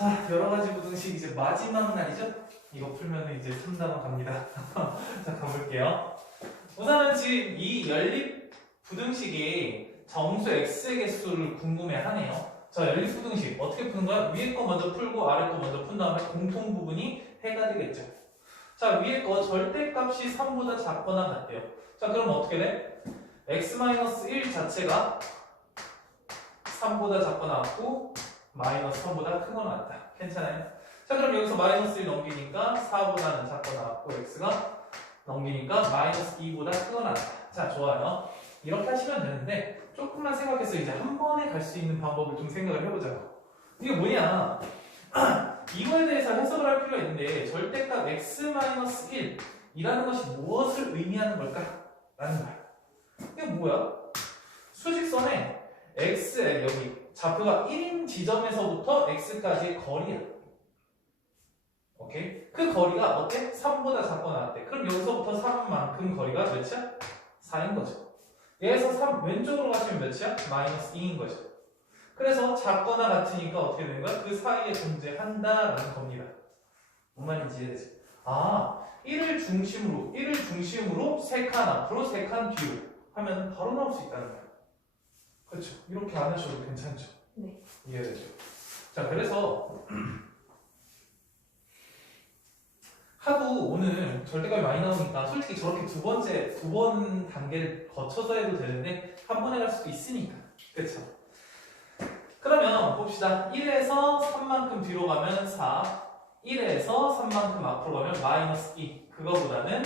자, 여러 가지 부등식 이제 마지막 날이죠? 이거 풀면 이제 3단원 갑니다. 자, 가볼게요. 우선은 지금 이 연립 부등식이 정수 x의 개수를 궁금해 하네요. 자, 연립 부등식 어떻게 푸는 거야? 위에 거 먼저 풀고 아래 거 먼저 푼 다음에 공통 부분이 해가 되겠죠. 자, 위에 거 절대값이 3보다 작거나 같대요. 자, 그럼 어떻게 돼? x-1 자체가 3보다 작거나 같고 마이너스 3보다 크거나 같다. 괜찮아요? 자, 그럼 여기서 마이너스 1 넘기니까 4보다는 작거나 같고 x가 넘기니까 마이너스 2보다 크거나 같다. 자, 좋아요. 이렇게 하시면 되는데 조금만 생각해서 이제 한 번에 갈 수 있는 방법을 좀 생각을 해보자고. 이게 뭐냐? 이거에 대해서 해석을 할 필요가 있는데 절대값 x-1이라는 것이 무엇을 의미하는 걸까? 라는 거야. 이게 뭐야? 수직선에 x에 여기 좌표가 1인 지점에서부터 x까지의 거리야. 오케이? 그 거리가 어때? 3보다 작거나 같대. 그럼 여기서부터 3만큼 거리가 몇이야? 4인 거죠. 얘에서 3 왼쪽으로 가시면 몇이야? 마이너스 2인 거죠. 그래서 작거나 같으니까 어떻게 되는 거야? 그 사이에 존재한다라는 겁니다. 뭔 말인지 이해되지? 아, 1을 중심으로 3칸 앞으로 3칸 뒤로 하면 바로 나올 수 있다는 거야. 그렇죠? 이렇게 안 하셔도 괜찮죠? 네. 이해되죠? 자, 그래서 하도 오늘 절대값이 많이 나오니까 솔직히 저렇게 두 번 단계를 거쳐서 해도 되는데 한 번에 갈 수도 있으니까. 그렇죠? 그러면 봅시다. 1에서 3만큼 뒤로 가면 4, 1에서 3만큼 앞으로 가면 마이너스 2. 그거보다는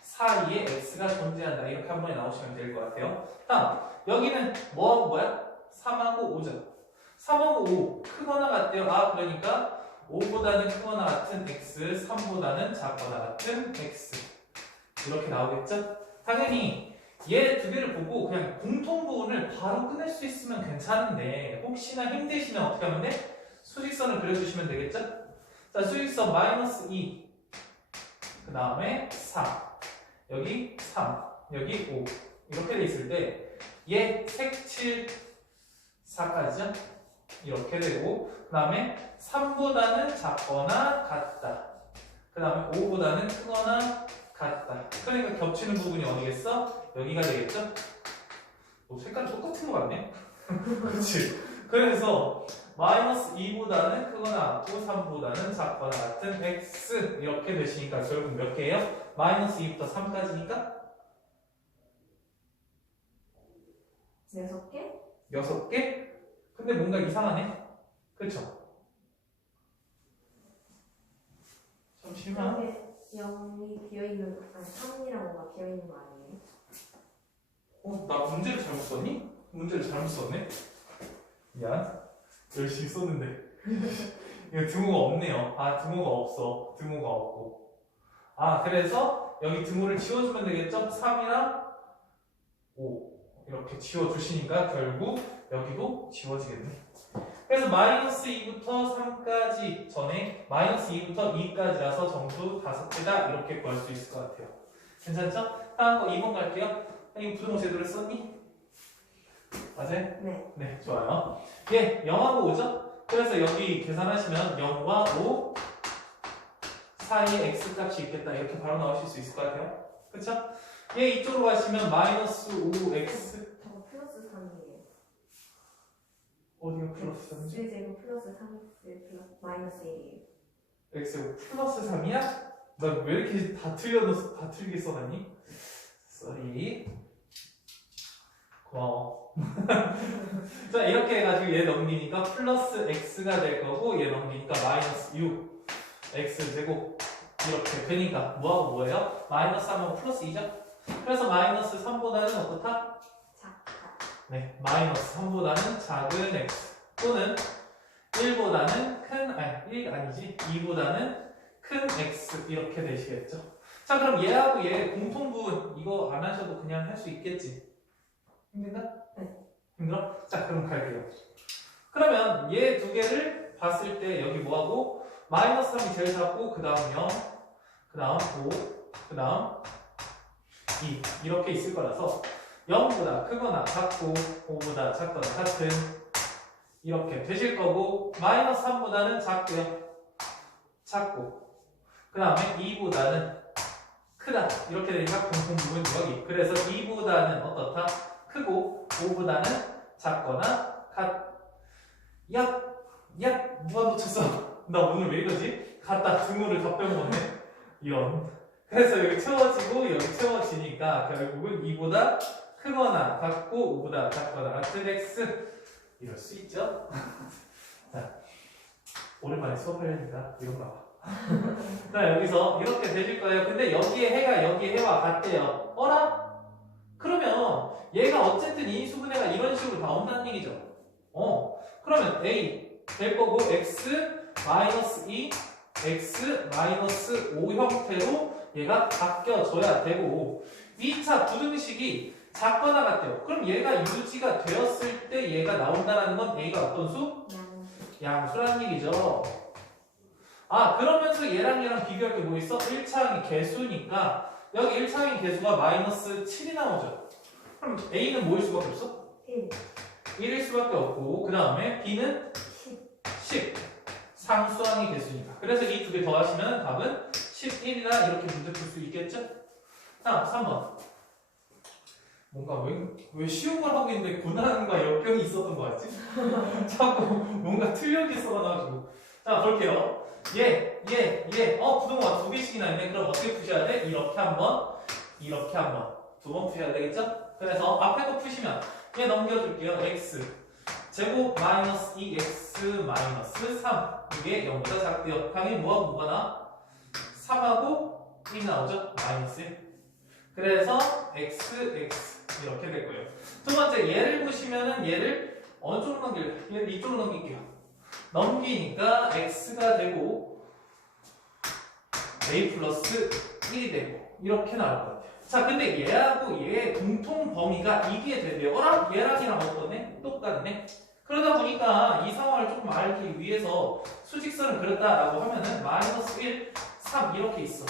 사이에 x가 존재한다. 이렇게 한 번에 나오시면 될 것 같아요. 다음, 여기는 뭐하고 뭐야? 3하고 5죠. 3하고 5 크거나 같대요. 아, 그러니까 5보다는 크거나 같은 x, 3보다는 작거나 같은 x. 이렇게 나오겠죠? 당연히 얘 두 개를 보고 그냥 공통 부분을 바로 꺼낼 수 있으면 괜찮은데 혹시나 힘드시면 어떻게 하면 돼? 수직선을 그려주시면 되겠죠? 자, 수직선 마이너스 2, 그 다음에 4, 여기 3, 여기 5 이렇게 돼 있을 때 얘 색칠 4까지죠? 이렇게 되고 그 다음에 3보다는 작거나 같다. 그 다음에 5보다는 크거나 같다. 그러니까 겹치는 부분이 어디겠어? 여기가 되겠죠? 색깔 똑같은 거 같네? 그렇지? 그래서 마이너스 2보다는 크거나 같고 3보다는 작거나 같은 x 이렇게 되시니까 결국 몇 개예요? 마이너스 2부터 3까지니까 6개? 6개? 근데 뭔가 이상하네? 그쵸? 잠시만. 여기 0이 비어있는, 아니 3이랑 5가 비어있는 거 아니에요? 나 문제를 잘못 썼니? 문제를 잘못 썼네? 미안. 열심히 썼는데. 이거 등호가 없네요. 아, 등호가 없어. 등호가 없고. 아, 그래서 여기 등호를 지워주면 되겠죠? 3이랑 5. 이렇게 지워주시니까 결국 여기도 지워지겠네. 그래서 마이너스 2부터 3까지 전에 마이너스 2부터 2까지라서 정수 5개다. 이렇게 구할 수 있을 것 같아요. 괜찮죠? 다음 거 2번 갈게요. 이거 부등호 제대로 썼니? 맞아요? 네. 네, 좋아요. 예, 0하고 5죠? 그래서 여기 계산하시면 0과 5 사이에 x값이 있겠다. 이렇게 바로 나오실 수 있을 것 같아요. 그쵸? 예, 이쪽으로 가시면 마이너스 5x 저거 플러스 3이에요. 어디가 플러스 3이지? x제곱 플러스 3x 플러스 마이너스 1이에요. x 플러스 3이야? 나 왜 이렇게 다 틀리게 써놨니? 쏘리. 고마워. 자, 이렇게 해가지고 얘 넘기니까 플러스 x가 될 거고 얘 넘기니까 마이너스 6 x제곱 이렇게 되니까 뭐하고 뭐예요? 마이너스 3하고 플러스 2죠? 그래서 마이너스 3보다는 어떻다? 작다. 네, 마이너스 3보다는 작은 x 또는 1보다는 큰, 아니 1 아니지 2보다는 큰 x 이렇게 되시겠죠? 자, 그럼 얘하고 얘 공통부분 이거 안 하셔도 그냥 할 수 있겠지? 힘든가? 네. 힘들어? 자, 그럼 갈게요. 그러면 얘 두 개를 봤을 때 여기 뭐하고 마이너스 3이 제일 작고 그 다음 0, 그 다음 5, 그 다음 2 이렇게 있을 거라서 0보다 크거나 같고 5보다 작거나 같은 이렇게 되실 거고 마이너스 3보다는 작고요. 작고 그 다음에 2보다는 크다 이렇게 되니까 공통 부분 여기. 그래서 2보다는 어떻다? 크고 5보다는 작거나 야 누가 놓쳤어? 나 오늘 왜 이러지? 갖다 등호를 다 빼먹었네. 이런. 그래서 여기 채워지고 여기 채워지니까 결국은 2보다 크거나 같고 5보다 작거나 같은 x 이럴 수 있죠. 자, 오랜만에 수업하려니까 이런 거 봐. 자, 여기서 이렇게 되실 거예요. 근데 여기에 해가 여기에 해와 같대요. 어라? 그러면 얘가 어쨌든 인수분해가 이런 식으로 나온다는 얘기죠. 그러면 a 될 거고 x 마이너스 2 x 마이너스 5 형태로 얘가 바뀌어져야 되고 2차 부등식이 작거나 같대요. 그럼 얘가 유지가 되었을 때 얘가 나온다는 건 a가 어떤 수? 양수라는 얘기죠. 아, 그러면서 얘랑 비교할 게 뭐 있어? 1차항이 개수니까 여기 1차항의 개수가 마이너스 7이 나오죠. 그럼 a는 뭐일 수밖에 없어? 1 1일 수밖에 없고 그 다음에 b는 10 상수항의 개수니까. 그래서 이 두 개 더하시면 답은 11이나 이렇게 문제 풀 수 있겠죠? 다음 3번. 뭔가 왜 쉬운 걸 하고 있는데 고난과 역경이 있었던 거 같지? 자꾸 뭔가 틀려기 써가지고. 자, 볼게요. 부동호가 두 개씩이나 있네. 그럼 어떻게 푸셔야 돼? 이렇게 한 번, 이렇게 한 번. 두 번 푸셔야 되겠죠? 그래서 앞에 거 푸시면 얘 넘겨줄게요. x 제곱 마이너스 2x 마이너스 3 이게 0보다 작대요. 당연히 뭐가 나? 3하고 1이 나오죠? 마이너스 1. 그래서 x 이렇게 될 거예요. 두 번째 얘를 보시면은 얘를 어느 쪽으로 넘길래? 얘를 이쪽으로 넘길게요. 넘기니까 x가 되고 a 플러스 1이 되고 이렇게 나올 것 같아요. 자, 근데 얘하고 얘의 공통 범위가 이게 되대요. 얘랑이랑 어떠네? 똑같네. 그러다 보니까 이 상황을 조금 알기 위해서 수직선을 그렸다라고 하면은 마이너스 1, 3 이렇게 있어.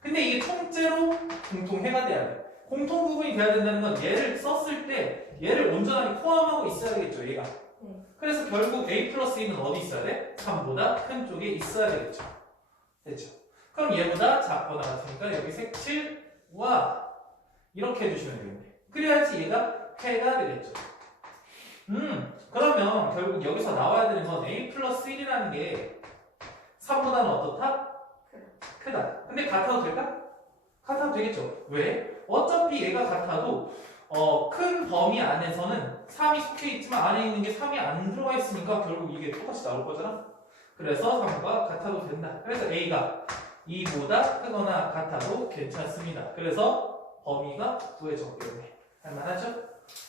근데 이게 통째로 공통해가 돼야 돼. 공통 부분이 돼야 된다는 건 얘를 썼을 때 얘를 온전하게 포함하고 있어야 되겠죠, 얘가. 그래서 결국 a 플러스 2는 어디 있어야 돼? 3보다 큰 쪽에 있어야 되겠죠. 됐죠? 그럼 얘보다 작거나 같으니까 여기 색칠와 이렇게 해주시면 되겠네. 그래야지 얘가 해가 되겠죠. 그러면 결국 여기서 나와야 되는 건 a 플러스 1이라는 게 3보다는 어떻다? 크다. 근데 같아도 될까? 같아도 되겠죠. 왜? 어차피 얘가 같아도 큰 범위 안에서는 3이 속해 있지만 안에 있는 게 3이 안 들어가 있으니까 결국 이게 똑같이 나올 거잖아. 그래서 3과 같아도 된다. 그래서 A가 2보다 크거나 같아도 괜찮습니다. 그래서 범위가 구해져. 이렇게 할만하죠?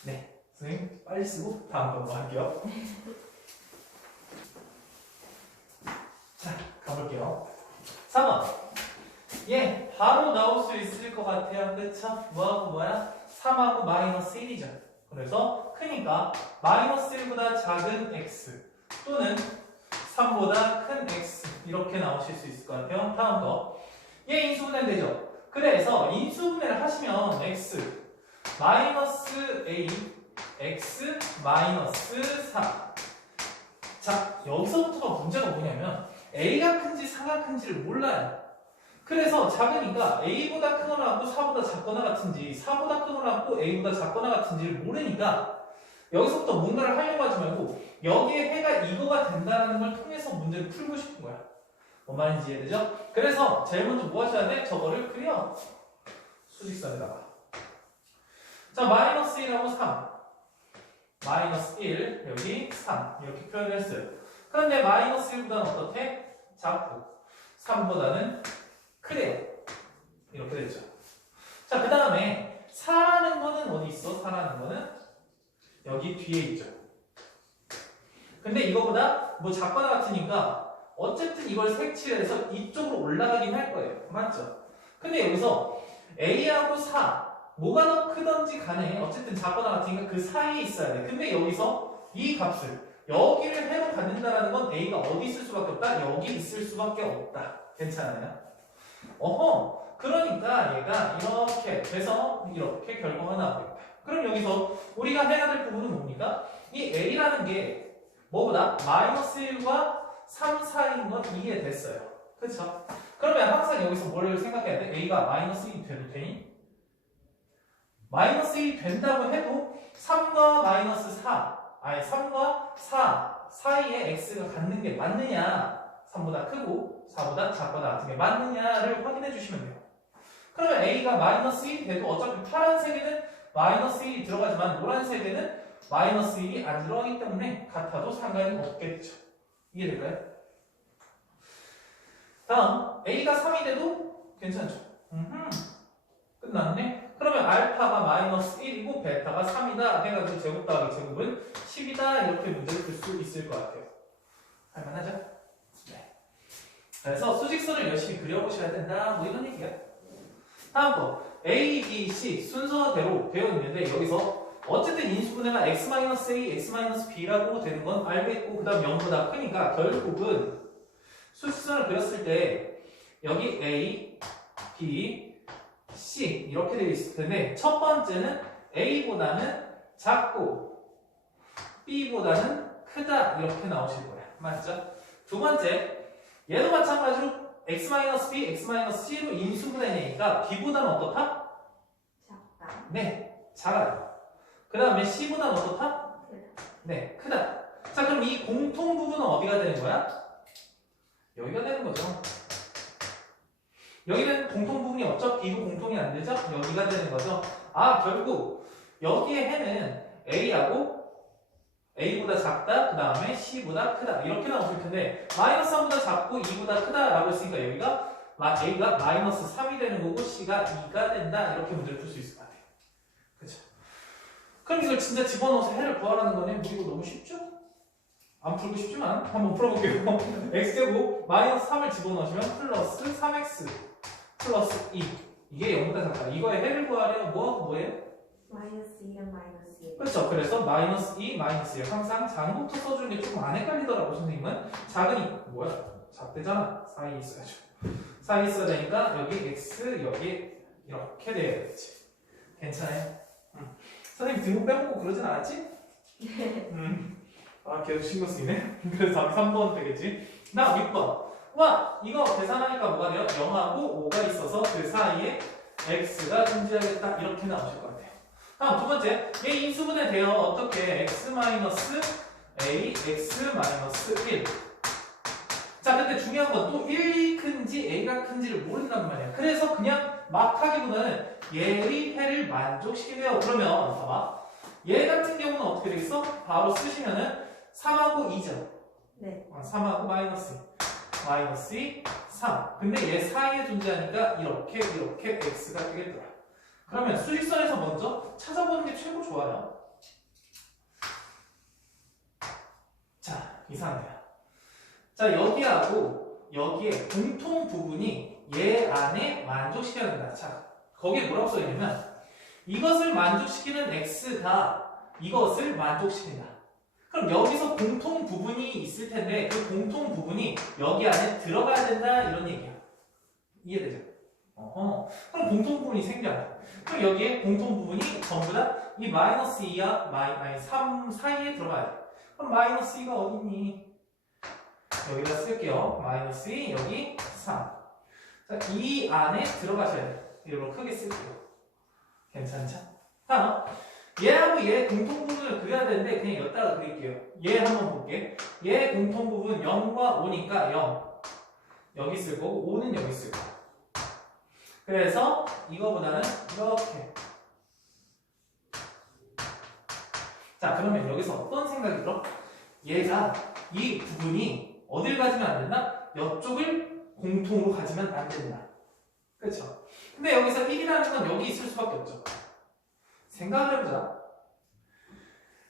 네. 선생님 빨리 쓰고 다음 거 할게요. 자, 가볼게요. 3번. 예, 바로 나올 수 있을 것 같아요. 그쵸? 뭐하고 뭐야? 3하고 마이너스 1이죠. 그래서 크니까 마이너스 1보다 작은 x 또는 3보다 큰 x 이렇게 나오실 수 있을 것 같아요. 다음 거. 얘 인수분해 되죠? 그래서 인수분해를 하시면 x 마이너스 a x 마이너스 4. 자, 여기서부터가 문제가 뭐냐면 a가 큰지 4가 큰지를 몰라요. 그래서 작으니까 a보다 크거나 같고 4보다 작거나 같은지 4보다 크거나 같고 a보다 작거나 같은지를 모르니까 여기서부터 뭔가를 하려고 하지 말고 여기에 해가 이거가 된다는 걸 통해서 문제를 풀고 싶은 거야. 뭔 말인지 이해되죠? 그래서 제일 먼저 뭐 하셔야 돼? 저거를 그려. 수직선에다가. 자, 마이너스 1하고 3. 마이너스 1, 여기 3. 이렇게 표현을 했어요. 그런데 마이너스 1보다는 어떻게? 작고 3보다는 크래요. 이렇게 됐죠. 자, 그 다음에 4라는 거는 어디 있어? 4라는 거는 여기 뒤에 있죠. 근데 이거보다 뭐 작거나 같으니까 어쨌든 이걸 색칠해서 이쪽으로 올라가긴 할 거예요. 맞죠? 근데 여기서 A하고 4 뭐가 더 크던지 간에 어쨌든 작거나 같으니까 그 사이에 있어야 돼. 근데 여기서 이 값을 여기를 해로 갖는다라는 건 A가 어디 있을 수밖에 없다? 여기 있을 수밖에 없다. 괜찮아요? 그러니까 얘가 이렇게 돼서 이렇게 결과가 나오겠다. 그럼 여기서 우리가 해야 될 부분은 뭡니까? 이 a라는 게 뭐보다 마이너스 1과 3 사이인 건 이해됐어요. 그쵸? 그러면 항상 여기서 뭘 생각해야 돼? a가 마이너스 1이 돼도 되니? 마이너스 1이 된다고 해도 3과 마이너스 4, 아니 3과 4 사이에 x가 갖는 게 맞느냐, 3보다 크고 4보다 작거나 같은 게 맞느냐를 확인해 주시면 돼요. 그러면 a가 마이너스 1이 돼도 어차피 파란색에는 마이너스 1이 들어가지만 노란색에는 마이너스 1이 안 들어가기 때문에 같아도 상관이 없겠죠. 이해될까요? 다음 a가 3이 돼도 괜찮죠? 끝났네. 그러면 알파가 마이너스 1이고 베타가 3이다 해가지고 제곱 더하기 제곱은 10이다 이렇게 문제를 풀 수 있을 것 같아요. 할만하죠? 네. 그래서 수직선을 열심히 그려보셔야 된다 뭐 이런 얘기야. 다음 거 A, B, C 순서대로 되어 있는데 여기서 어쨌든 인수분해가 x-a, x-b라고 되는 건 알겠고 그 다음 0보다 크니까 결국은 수직선을 그렸을 때 여기 A, B, C 이렇게 되어 있을 텐데 첫 번째는 A보다는 작고 B보다는 크다 이렇게 나오실 거예요. 맞죠? 두 번째 얘도 마찬가지로 x-b, x-c로 인수분해니까 B보다는 어떻다? 작다. 네, 작아요. 그 다음에 C보다는 어떻다? 크다. 네, 크다. 자, 그럼 이 공통 부분은 어디가 되는 거야? 여기가 되는 거죠. 여기는 공통 부분이 없죠? B도 공통이 안 되죠? 여기가 되는 거죠. 아, 결국 여기에 해는 A하고 A보다 작다, 그 다음에 C보다 크다 이렇게 나오실 텐데 마이너스 3보다 작고 2보다 크다라고 했으니까 여기가 A가 마이너스 3이 되는 거고 C가 2가 된다 이렇게 문제를 풀 수 있을 것 같아요. 그렇죠? 그럼 이걸 진짜 집어넣어서 해를 구하라는 거네. 뭐 이거 너무 쉽죠? 안 풀고 싶지만 한번 풀어볼게요. x제곱 마이너스 3을 집어넣으시면 플러스 3x 플러스 2 이게 0보다 작다. 이거의 해를 구하려면 뭐예요? 마이너스 2랑 마이너스 1. 그렇죠. 그래서 마이너스 2, 마이너스 1 항상 작부터 써주는 게 조금 안 헷갈리더라고 선생님은. 작으니 뭐야? 작대잖아. 사이에 있어야죠. 사이에 있어야 되니까 여기 x 여기 이렇게 돼야겠지. 괜찮아요? 선생님 등급 빼먹고 그러진 않았지? 아 계속 신경 쓰이네. 그래서 3번 되겠지. 다음 6번. 와 이거 계산하니까 뭐가 돼요? 0하고 5가 있어서 그 사이에 x가 존재하겠다 이렇게 나오실 것 같아요. 다음 두 번째, 얘 인수분해 돼요. 어떻게? x-a, x-1. 자, 근데 중요한 건 또 1이 큰지 a가 큰지를 모른단 말이야. 그래서 그냥 막 하기보다는 얘의 해를 만족시키네요. 그러면 봐봐. 얘 같은 경우는 어떻게 되겠어? 바로 쓰시면은 3하고 2죠. 네. 3하고 마이너스 2, 3. 근데 얘 사이에 존재하니까 이렇게 x가 되겠더라. 그러면 수직선에서 먼저 찾아보는 게 최고 좋아요. 자, 이 상태야. 자, 여기하고 여기에 공통 부분이 얘 안에 만족시켜야 된다. 자, 거기에 뭐라고 써있냐면 이것을 만족시키는 x가 이것을 만족시킨다. 그럼 여기서 공통 부분이 있을 텐데 그 공통 부분이 여기 안에 들어가야 된다 이런 얘기야. 이해되죠? 그럼 공통 부분이 생겨요. 그럼 여기에 공통 부분이 전부 다 이 마이너스 2와 3 사이에 들어가야 돼. 그럼 마이너스 2가 어딨니? 여기다 쓸게요. 마이너스 2 여기 3. 자, 이 안에 들어가셔야 돼. 이걸로 크게 쓸게요. 괜찮죠? 다음 얘하고 얘 공통 부분을 그려야 되는데 그냥 여기다가 그릴게요. 얘 한번 볼게. 얘 공통 부분 0과 5니까 0 여기 쓸 거고 5는 여기 쓸 거야. 그래서 이거보다는 이렇게. 자, 그러면 여기서 어떤 생각이 들어? 얘가 이 부분이 어딜 가지면 안 된다? 이쪽을 공통으로 가지면 안 된다. 그렇죠? 근데 여기서 1이라는 건 여기 있을 수밖에 없죠. 생각을 해보자.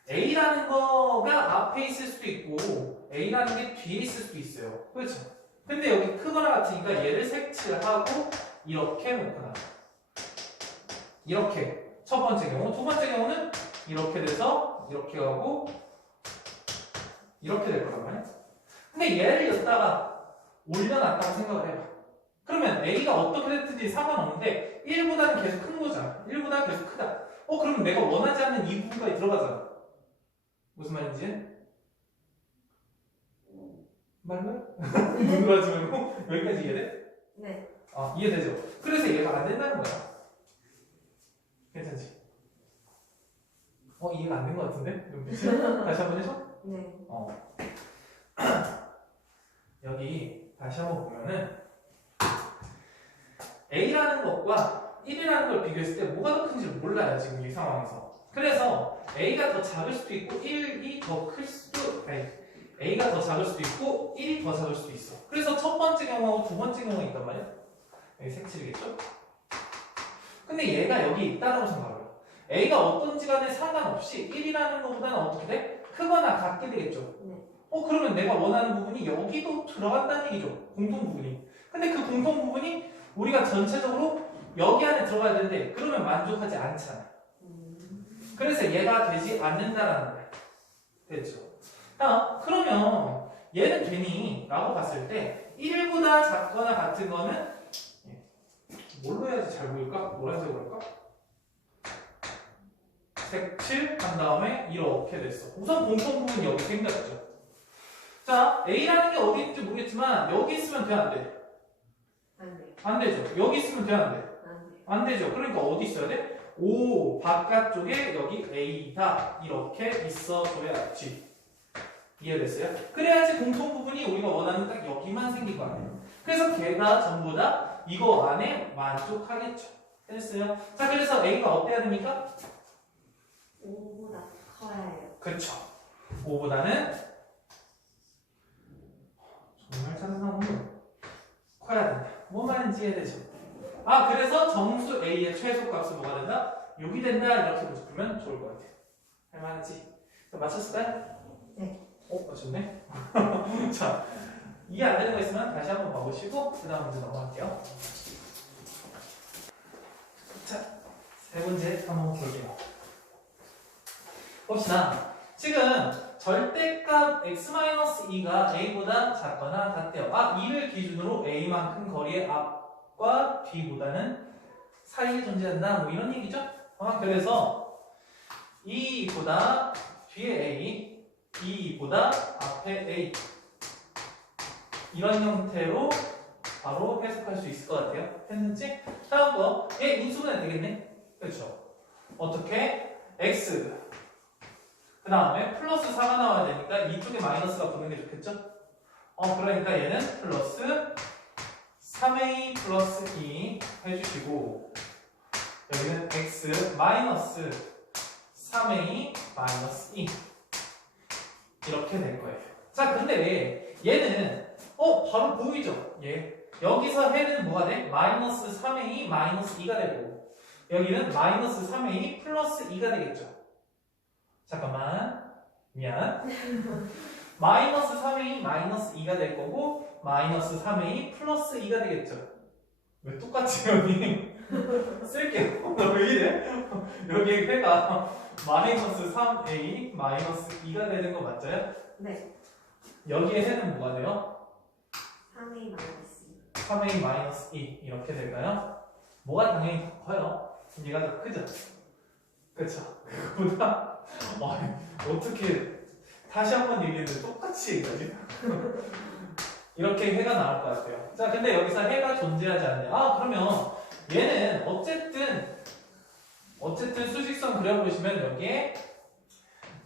A라는 거가 앞에 있을 수도 있고 A라는 게 뒤에 있을 수도 있어요. 그렇죠? 근데 여기 크거나 같으니까 얘를 색칠하고 이렇게 놓거나 이렇게 첫 번째 경우, 두 번째 경우는 이렇게 돼서 이렇게 가고 이렇게 될 거란 말이야. 근데 얘를 여기다가 올려놨다고 생각을 해봐. 그러면 A가 어떻게 됐든지 상관없는데 1보다는 계속 큰 거잖아. 1보다 계속 크다. 그럼 내가 원하지 않는 이 부분까지 들어가잖아. 무슨 말인지? 말말? 눈으로 하지 말고 여기까지 이해돼? 네. 이해되죠? 그래서 얘가 안 된다는 거야. 괜찮지? 이해가 안 된 것 같은데? 다시 한번 해줘? 네. 여기 다시 한번 보면은 A라는 것과 1이라는 걸 비교했을 때 뭐가 더 큰지 몰라요, 지금 이 상황에서. 그래서 A가 더 작을 수도 있고 1이 더 클 수도, A가 더 작을 수도 있고 1이 더 작을 수도 있어. 그래서 첫 번째 경우하고 두 번째 경우가 있단 말이야. 여기 색칠이겠죠? 근데 얘가 여기 있다고 생각해요. A가 어떤지 간에 상관없이 1이라는 것보다는 어떻게 돼? 크거나 같게 되겠죠? 네. 그러면 내가 원하는 부분이 여기도 들어간다는 얘기죠. 공통 부분이. 근데 그 공통 부분이 우리가 전체적으로 여기 안에 들어가야 되는데 그러면 만족하지 않잖아. 그래서 얘가 되지 않는다라는 거야. 됐죠? 그러면 얘는 괜히 라고 봤을 때 1보다 작거나 같은 거는 뭘로 해야지 잘 보일까? 노란색으로 할까? 색칠 한 다음에 이렇게 됐어. 우선 공통 부분이 여기 생겼죠. 자, A라는 게 어디 있는지 모르겠지만 여기 있으면 돼, 안 돼? 안 돼. 안 되죠. 여기 있으면 돼, 안 돼? 안 돼. 안 되죠. 그러니까 어디 있어야 돼? O 바깥쪽에 여기 A다 이렇게 있어줘야지. 이해됐어요? 그래야지 공통 부분이 우리가 원하는 딱 여기만 생긴 거 아니에요. 그래서 걔가 전부 다 이거 안에 만족하겠죠. 됐어요? 자, 그래서 A가 어때야 됩니까? 5보다 커야 해요. 그렇죠. 5보다는 정말 찬성은 커야 된다. 뭔 말인지 이해되죠? 그래서 정수 A의 최소값은 뭐가 된다? 6이 된다. 이렇게 보시면 좋을 것 같아요. 할만하지? 맞췄을까요? 네. 맞췄네? 자, 이해 안 되는 거 있으면 다시 한번 봐보시고 그 다음 문제 넘어갈게요. 자, 세 문제 한번 볼게요. 봅시다. 지금 절대값 x-2가 a보다 작거나 같대요. 2를 기준으로 a만큼 거리의 앞과 뒤보다는 사이에 존재한다. 뭐 이런 얘기죠. 그래서 2보다 뒤에 a, 2보다 앞에 a 이런 형태로 바로 해석할 수 있을 것 같아요. 했는지? 다음 거, 얘 인수분해 되겠네? 그렇죠? 어떻게? x 그 다음에 플러스 4가 나와야 되니까 이쪽에 마이너스가 붙는 게 좋겠죠? 그러니까 얘는 플러스 3a 플러스 2 해주시고 여기는 x 마이너스 3a 마이너스 2 이렇게 될 거예요. 자, 근데 얘는 바로 보이죠? 여기서 해는 뭐가 돼? 마이너스 3a 마이너스 2가 되고 여기는 마이너스 3a 플러스 2가 되겠죠? 잠깐만, 미안. 마이너스 3a 마이너스 2가 될 거고 마이너스 3a 플러스 2가 되겠죠? 왜 똑같이 여기 쓸게요. 왜 이래? 여기 회가 마이너스 3a 마이너스 2가 되는 거 맞아요? 네. 여기에 해는 뭐가 돼요? 3a 마이너스 2. 3a 마이너스 2 이렇게 될까요? 뭐가 당연히 더 커요? 얘가 더 크죠? 그쵸? 그거보다 어떻게 다시 한번 얘기했는데 똑같이 얘기하지? 이렇게 해가 나올 것 같아요. 자, 근데 여기서 해가 존재하지 않네요. 그러면 얘는 어쨌든 수직선 그려보시면 여기에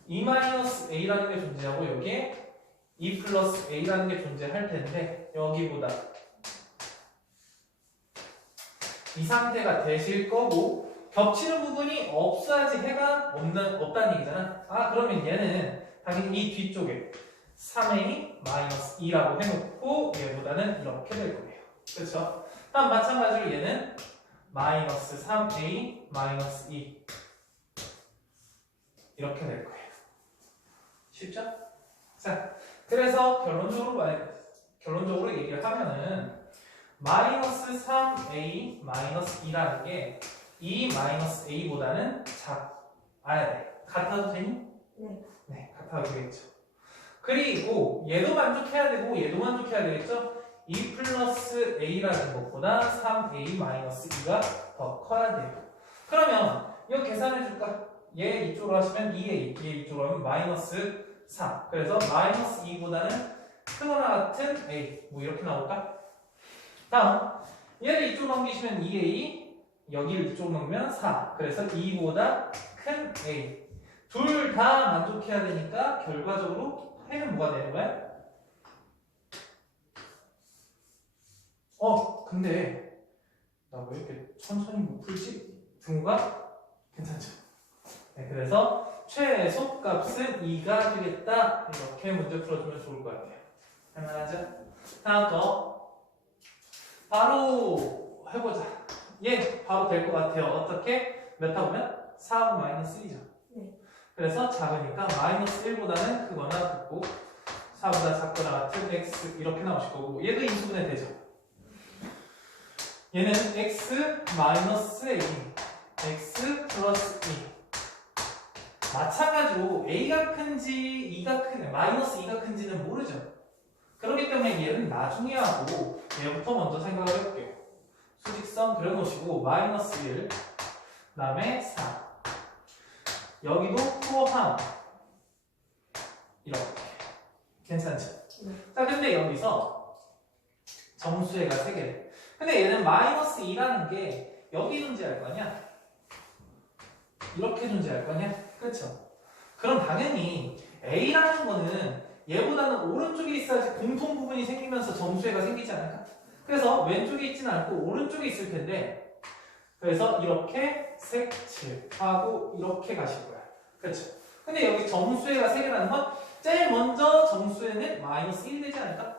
E-A라는 게 존재하고 여기에 E 플러스 A라는 게 존재할 텐데 여기보다 이 상태가 되실 거고 겹치는 부분이 없어야지 해가 없다는 얘기잖아. 그러면 얘는 당연히 이 뒤쪽에 3a-2라고 해놓고 얘보다는 이렇게 될 거예요. 그렇죠? 다음 마찬가지로 얘는 마이너스 3a-2 이렇게 될 거예요. 쉽죠? 자, 그래서 결론적으로 얘기를 하면은 마이너스 3a 마이너스 2라는 게 E-A보다는 작아야 돼. 같아도 되니? 네. 네, 같아도 되겠죠. 그리고 얘도 만족해야 되고 얘도 만족해야 되겠죠? E 플러스 A라는 것보다 3A 마이너스 2가 더 커야 돼요. 그러면 이거 계산해 줄까? 얘 이쪽으로 하시면 2a, 얘 이쪽으로 하면 마이너스 4. 그래서 마이너스 2보다는 크거나 같은 a. 뭐 이렇게 나올까? 다음, 얘를 이쪽으로 넘기시면 2a, 여기를 이쪽으로 넘기면 4. 그래서 2보다 큰 a. 둘 다 만족해야 되니까 결과적으로 해는 뭐가 되는 거야? 근데 나 왜 이렇게 천천히 못 풀지? 등호가 괜찮죠? 네, 그래서 최소 값은 2가 되겠다. 이렇게 문제 풀어주면 좋을 것 같아요. 할만하죠? 다음 거 바로 해보자. 얘 바로 될 것 같아요. 어떻게? 몇 하면? 4하고 마이너스 1이죠. 네. 그래서 작으니까 마이너스 1보다는 크거나 같고 4보다 작거나 같은 x 이렇게 나오실 거고 얘도 인수분해 되죠. 얘는 x 마이너스 a, x 플러스 2. 마찬가지로 a가 큰지 2가 마이너스 2가 큰지는 모르죠. 그렇기 때문에 얘는 나중에 하고 얘부터 먼저 생각을 해볼게요. 수직선 그려놓으시고 마이너스 1, 그 다음에 4. 여기도 포함. 이렇게. 괜찮죠? 네. 자, 근데 여기서 정수해가 3개래. 근데 얘는 마이너스 2라는 게 여기 존재할 거냐? 이렇게 존재할 거냐? 그렇죠? 그럼 당연히 A라는 거는 얘보다는 오른쪽에 있어야지 공통 부분이 생기면서 정수해가 생기지 않을까? 그래서 왼쪽에 있지는 않고 오른쪽에 있을 텐데 그래서 이렇게 색칠하고 이렇게 가실 거야. 그렇죠? 근데 여기 정수해가 3개라는 건 제일 먼저 정수해는 마이너스 1이 되지 않을까?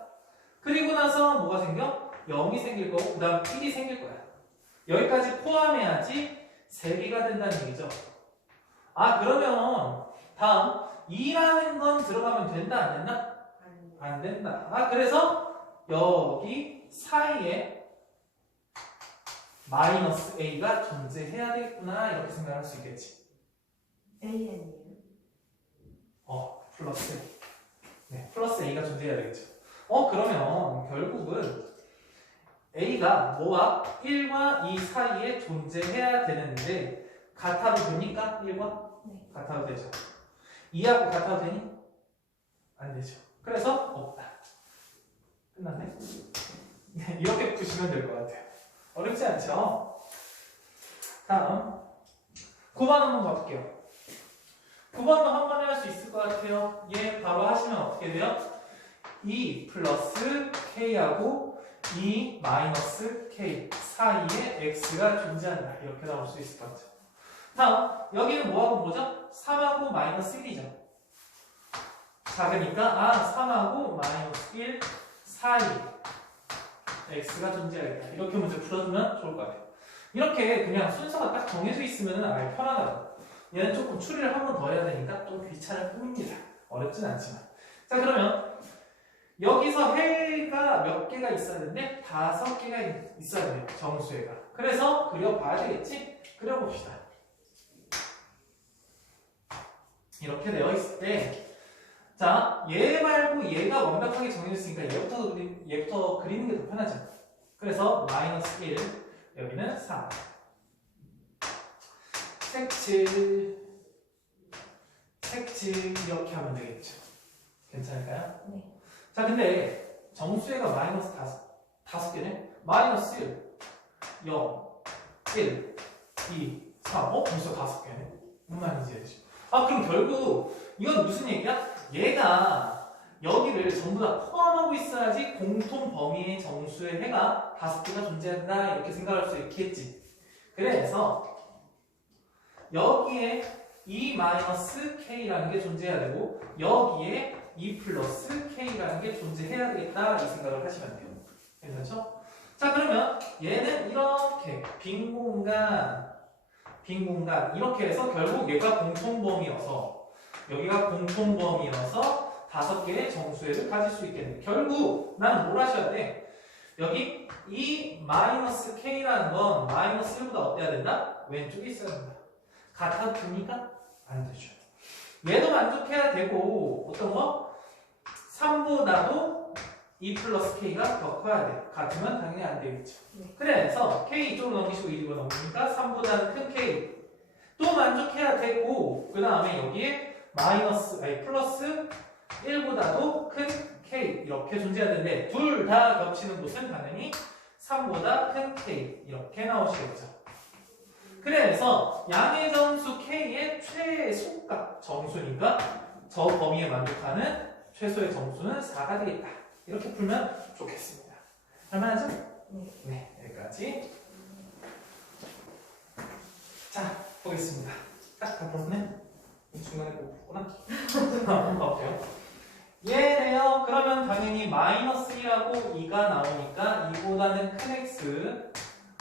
그리고 나서 뭐가 생겨? 0이 생길 거고 그 다음 1이 생길 거야. 여기까지 포함해야지 3개가 된다는 얘기죠. 그러면 다음 2라는 건 들어가면 된다 안 된다? 안 된다. 그래서 여기 사이에 마이너스 a가 존재해야 되겠구나 이렇게 생각할 수 있겠지. AN이에요. 플러스 네, 플러스 a가 존재해야 되겠죠. 그러면 결국은 a가 뭐와 1과 2 사이에 존재해야 되는데 같아도 됩니까? 1과? 네. 같아도 되죠. 2하고 같아도 되니? 안 되죠. 그래서 없다. 끝났네. 이렇게 푸시면 될 것 같아요. 어렵지 않죠? 다음 9번 한번 가볼게요. 9번도 한 번에 할 수 있을 것 같아요. 얘 바로 하시면 어떻게 돼요? 2 플러스 k하고 2 마이너스 k 사이에 x가 존재한다. 이렇게 나올 수 있을 것 같아요. 다음 여기는 뭐하고 뭐죠? 3하고 마이너스 1이죠. 작으니까 3하고 마이너스 1 사이 x가 존재하겠다. 이렇게 문제 풀어주면 좋을 것 같아요. 이렇게 그냥 순서가 딱 정해져 있으면 아예 편하다. 얘는 조금 추리를 한 번 더 해야 되니까 좀 귀찮을 뿐입니다. 어렵진 않지만. 자, 그러면 여기서 해가 몇 개가 있어야 되는데 5개가 있어야 돼요. 정수해가. 그래서 그려봐야 되겠지? 그려봅시다. 이렇게 되어 있을 때 자, 얘 말고 얘가 완벽하게 정해졌으니까 얘부터 그리는 게 더 편하죠. 그래서 마이너스 1, 여기는 3. 색칠 이렇게 하면 되겠죠. 괜찮을까요? 네. 자, 근데 정수해가 마이너스 5개네? 마이너스 1, 0, 1, 2, 3. 벌써 5개네? 무슨 말인지 알죠? 그럼 결국 이건 무슨 얘기야? 얘가 여기를 전부 다 포함하고 있어야지 공통 범위의 정수의 해가 5개가 존재한다 이렇게 생각할 수 있겠지. 그래서 여기에 2-k라는 게 존재해야 되고 여기에 2 플러스 k라는 게 존재해야 되겠다 이 생각을 하시면 돼요. 괜찮죠? 자, 그러면 얘는 이렇게 빈 공간 이렇게 해서 결국 얘가 공통범위여서 여기가 공통범위여서 5개의 정수해를 가질 수 있겠네. 결국 나는 뭘 하셔야 돼? 여기 이 마이너스 k라는 건 마이너스 1보다 어때야 된다? 왼쪽에 있어야 된다. 같아도 됩니까? 안 되죠. 얘도 만족해야 되고 어떤 거? 3보다도 2 플러스 k가 더 커야 돼. 같으면 당연히 안 되겠죠. 네. 그래서 k 이쪽으로 넘기시고 이쪽으로 넘기니까 3보다는 큰 k 또 만족해야 되고 그 다음에 여기에 플러스 1보다도 큰 k 이렇게 존재해야 되는데 둘 다 겹치는 곳은 당연히 3보다 큰 k 이렇게 나오시겠죠. 그래서 양의 정수 k의 최소값 정수니까 저 범위에 만족하는 최소의 정수는 4가 되겠다. 이렇게 풀면 좋겠습니다. 할만하죠? 네, 여기까지. 자, 보겠습니다. 딱 다 풀었네? 중간에 뭐 풀었구나? 볼게요. 얘네요. 그러면 당연히 마이너스 1하고 2가 나오니까 2보다는 큰 x,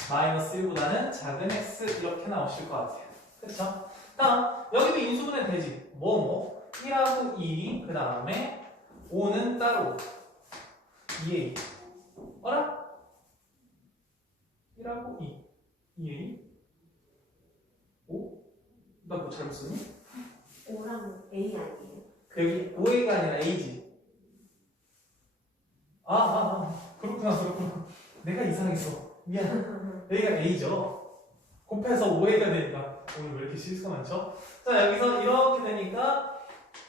마이너스 1보다는 작은 x 이렇게 나오실 것 같아요. 그쵸? 다음, 여기도 인수분해 되지. 1하고 2, 그 다음에 5는 따로 2a. 어라? 1하고 2, 2a, 5? 나 뭐 잘못 썼니? 5랑 A 아니에요? 여기 5a가 아니라 a지. 그렇구나. 내가 이상했어. 미안. 여기가 a죠. 곱해서 5a가 되니까 오늘 왜 이렇게 실수가 많죠? 자, 여기서 이렇게 되니까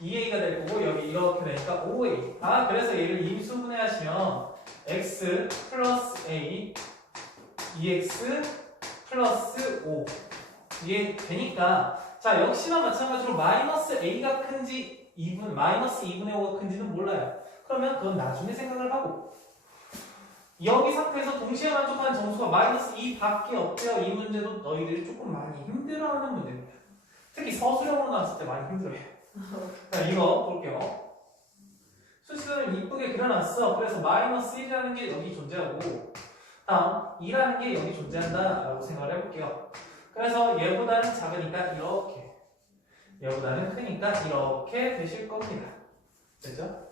2a가 될 거고 여기 이렇게 되니까 5a. 그래서 얘를 임수분해 하시면 x 플러스 a 2x 플러스 5 이게 되니까 자, 역시나 마찬가지로 마이너스 a가 큰지 마이너스 2분의 5가 큰지는 몰라요. 그러면 그건 나중에 생각을 하고 여기 상태에서 동시에 만족하는 정수가 마이너스 2밖에 없대요. 이 문제도 너희들이 조금 많이 힘들어하는 문제입니다. 특히 서술형으로 나왔을 때 많이 힘들어해요. 자, 이거 볼게요. 수식을 이쁘게 그려놨어. 그래서 마이너스 1이라는 게 여기 존재하고 다음 2라는 게 여기 존재한다 라고 생각을 해볼게요. 그래서 얘보다는 작으니까 이렇게 얘보다는 크니까 이렇게 되실 겁니다. 됐죠?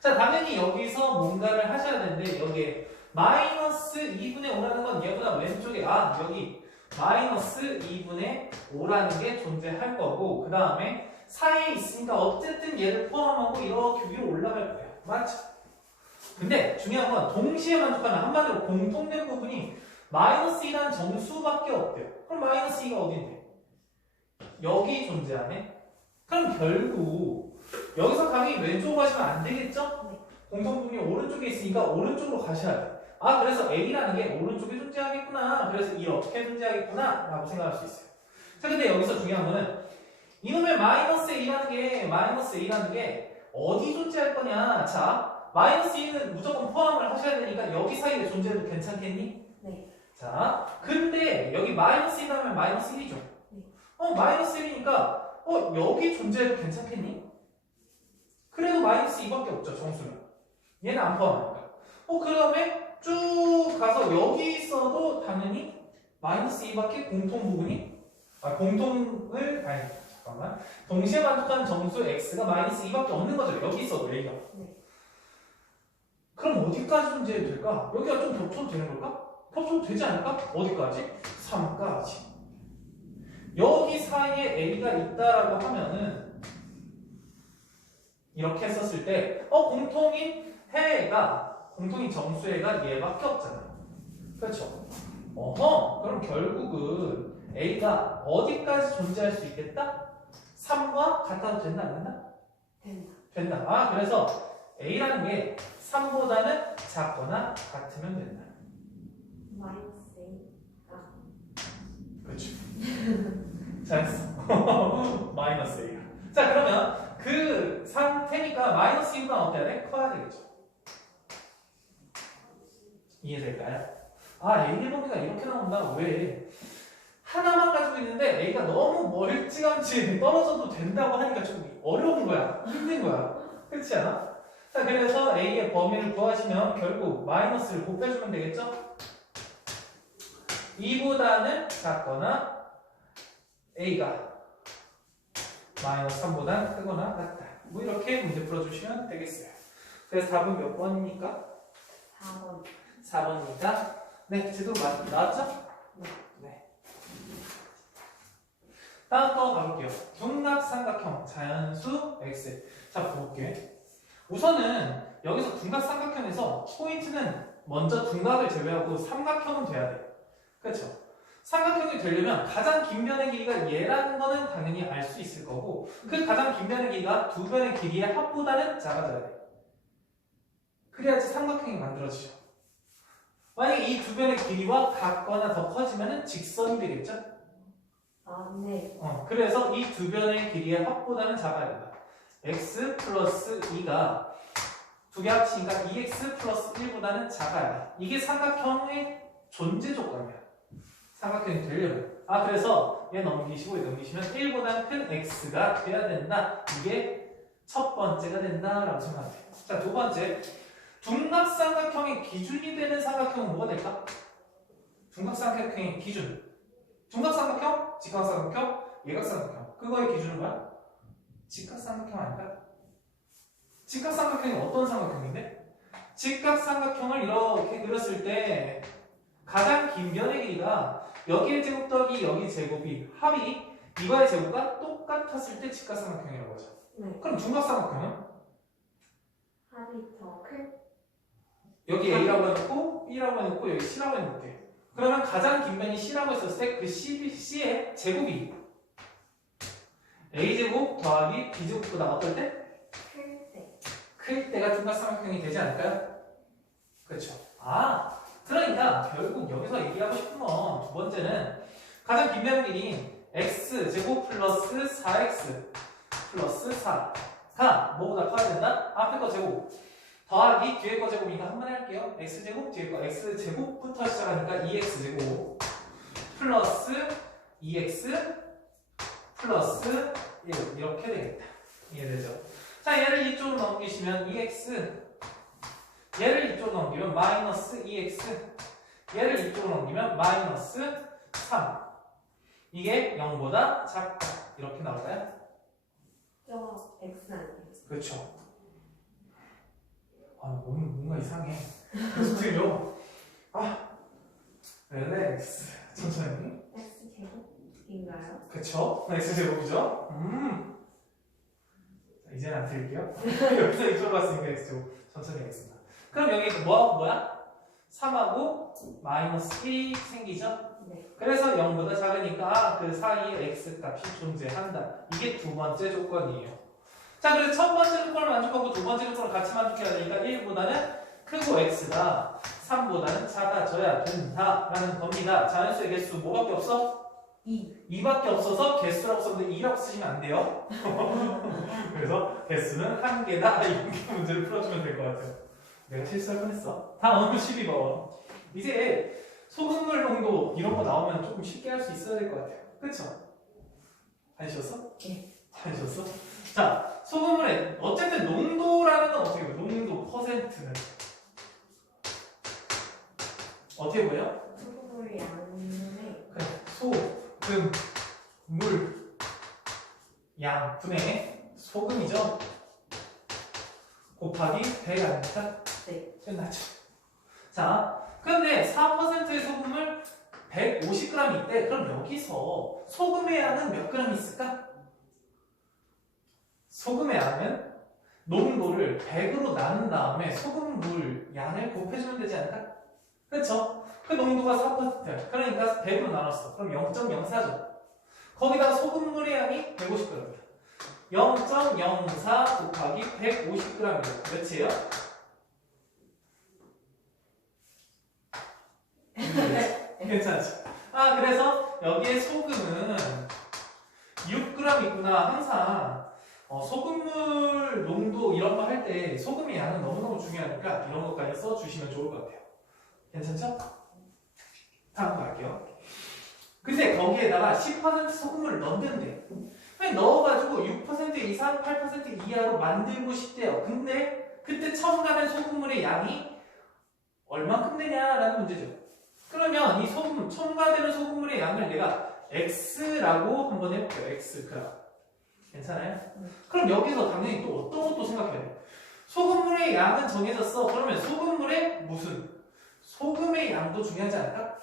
자, 당연히 여기서 뭔가를 하셔야 되는데 여기에 마이너스 2분의 5라는 건 얘보다 왼쪽에 여기 마이너스 2분의 5라는 게 존재할 거고 그 다음에 사이에 있으니까 어쨌든 얘를 포함하고 이렇게 위로 올라갈 거예요. 맞죠? 근데 중요한 건 동시에 만족하는 한마디로 공통된 부분이 마이너스 2라는 정수밖에 없대요. 그럼 마이너스 2가 어딘데? 여기 존재하네? 그럼 결국 여기서 당연히 왼쪽으로 가시면 안 되겠죠? 네. 공통부분이 오른쪽에 있으니까 오른쪽으로 가셔야 돼. 그래서 A라는 게 오른쪽에 존재하겠구나. 그래서 이렇게 존재하겠구나. 라고 생각할 수 있어요. 자, 근데 여기서 중요한 거는 이놈의 마이너스 A라는 게 어디 존재할 거냐. 자, 마이너스 2는 무조건 포함을 하셔야 되니까 여기 사이에 존재해도 괜찮겠니? 네. 자, 근데 여기 마이너스 1하면 마이너스 1이죠. 네. 마이너스 1이니까 여기 존재해도 괜찮겠니? 그래도 마이너스 2밖에 없죠, 정수는. 얘는 안 포함하니까. 그 다음에 쭉 가서 여기 있어도 당연히 마이너스 2밖에 동시에 만족하는 정수 x가 마이너스 2밖에 없는 거죠. 여기 있어도 얘가. 네. 그럼 어디까지 존재해도 될까? 여기가 좀 겹쳐도 되는 걸까? 겹쳐도 되지 않을까? 어디까지? 3까지. 여기 사이에 a가 있다라고 하면은 이렇게 했었을 때 공통인 정수해가 얘밖에 없잖아. 그렇죠? 그럼 결국은 a가 어디까지 존재할 수 있겠다? 3과 같아도 된다 안 된다? 된다. 그래서 a라는 게 3보다는 작거나 같으면 된다. 마이너스 A. 그렇죠. 잘했어. 마이너스 A야. 자, 그러면 그 상태니까 마이너스 2보다 어때야 돼? 커야 되겠죠. 이해될까요? A의 범위가 이렇게 나온다. 왜? 하나만 가지고 있는데 A가 너무 멀찌감치 떨어져도 된다고 하니까 좀 어려운 거야. 힘든 거야. 그렇지 않아? 자, 그래서 A의 범위를 구하시면 결국 마이너스를 곱해주면 되겠죠? 2보다는 작거나 A가 마이너스 3보다 크거나 같다. 뭐 이렇게 문제 풀어주시면 되겠어요. 그래서 답은 몇 번입니까? 4번. 4번입니다. 네, 제대로 나왔죠? 네. 다음 거 가볼게요. 둔각삼각형 자연수 x. 자, 볼게. 우선은 여기서 둔각삼각형에서 포인트는 먼저 둔각을 제외하고 삼각형은 돼야 돼. 그렇죠? 삼각형이 되려면 가장 긴 변의 길이가 얘라는 거는 당연히 알 수 있을 거고 그 가장 긴 변의 길이가 두 변의 길이의 합보다는 작아져야 돼. 그래야지 삼각형이 만들어지죠. 만약에 이 두 변의 길이와 같거나 더 커지면 직선이 되겠죠? 아, 네. 그래서 이 두 변의 길이의 합보다는 작아야 된다. x 플러스 2가 두 개 합치니까 2x 플러스 1보다는 작아야 돼. 이게 삼각형의 존재 조건이야. 삼각형이 되려면. 그래서 얘 넘기시고 얘 넘기시면 1보다 큰 x가 돼야 된다. 이게 첫 번째가 된다라고 생각하면 돼요. 자, 두 번째. 둔각삼각형의 기준이 되는 삼각형은 뭐가 될까? 둔각삼각형의 기준. 둔각삼각형, 직각삼각형, 예각삼각형. 그거의 기준은 뭐야? 직각삼각형 아닐까? 직각삼각형이 어떤 삼각형인데? 직각삼각형을 이렇게 그렸을 때 가장 긴 변의 길이가 여기의 제곱 더하기 여기 제곱이 합이 이거의 제곱과 똑같았을 때 직각삼각형이라고 하죠. 네. 그럼 둔각삼각형은? 합이 더 클? 여기 A라고 해놓고 B라고 해놓고 여기 C라고 해놓을게. 그러면 가장 긴 변이 C라고 했었을 때 그 C의 제곱이 A제곱 더하기 B제곱보다 어떨 때? 클 때. 클 때가 둔각삼각형이 되지 않을까요? 그렇죠. 그러니까 결국 여기서 얘기하고 싶은 건 두 번째는 가장 긴 변의 길이인 X제곱 플러스 4X 플러스 4가 뭐보다 커야 된다? 앞에 거 제곱 더하기 뒤에 거 제곱이니까 한 번에 할게요. x제곱 뒤에 거 x제곱부터 시작하니까 2x제곱 플러스 2x 플러스 1 이렇게 되겠다. 이해되죠? 자, 얘를 이쪽으로 넘기시면 2x 얘를 이쪽으로 넘기면 마이너스 2x 얘를 이쪽으로 넘기면 마이너스 3 이게 0보다 작다. 이렇게 나올까요? 저 x 아니에요? 그렇죠. 뭔가 이상해. 계속 틀려. 릴렉스. 천천히. x 제곱인가요? 그쵸? X제곱이죠? 자, 이제는 안 틀릴게요. 여기서 이쪽으로 갔으니까 X제곱. 천천히 하겠습니다. 그럼 여기 뭐야? 3하고 마이너스 1이 생기죠? 네. 그래서 0보다 작으니까 그 사이에 X값이 존재한다. 이게 두 번째 조건이에요. 자, 그래서 첫 번째 조건을 만족하고 두 번째 조건을 같이 만족해야 되니까 1보다는 크고 x가 3보다는 작아져야 된다라는 겁니다. 자연수의 개수 뭐밖에 없어? 2밖에 없어서 개수라고 썼는데 2라고 쓰시면 안 돼요. 그래서 개수는 한 개다. 이렇게 문제를 풀어주면 될 것 같아요. 내가 실수할 뻔했어. 다음 12번. 이제 소금물 농도 이런 거 나오면 조금 쉽게 할 수 있어야 될 것 같아요. 그쵸? 안 쉬었어? 네. 안 쉬었어? 자, 소금물의 어쨌든 농도라는 건 어떻게 보여? 농도 퍼센트는 어떻게 보여? 소금물 양의 그래, 소금 물 양 분의 소금이죠. 곱하기 100 아닙니까? 네. 끝났죠. 자, 근데 4%의 소금을 150g 있대. 그럼 여기서 소금의 양은 몇 g 있을까? 소금의 양은 농도를 100으로 나눈 다음에 소금물 양을 곱해주면 되지 않을까? 그렇죠? 그 농도가 4%야. 그러니까 100으로 나눴어. 그럼 0.04죠. 거기다가 소금물의 양이 150g이야. 0.04 곱하기 150g이에요. 몇이에요? 괜찮죠? 그래서 여기에 소금은 6g 있구나. 항상 소금물 농도 이런 거 할 때 소금의 양은 너무너무 중요하니까 이런 것까지 써주시면 좋을 것 같아요. 괜찮죠? 다음 거 할게요. 근데 거기에다가 10% 소금물을 넣는데 그냥 넣어가지고 6% 이상, 8% 이하로 만들고 싶대요. 근데 그때 첨가된 소금물의 양이 얼만큼 되냐라는 문제죠. 그러면 이 소금, 첨가되는 소금물의 양을 내가 X라고 한번 해볼게요. X 그럼 괜찮아요? 그럼 여기서 당연히 또 어떤 것도 생각해야 돼. 소금물의 양은 정해졌어. 그러면 소금물의 무슨? 소금의 양도 중요하지 않을까?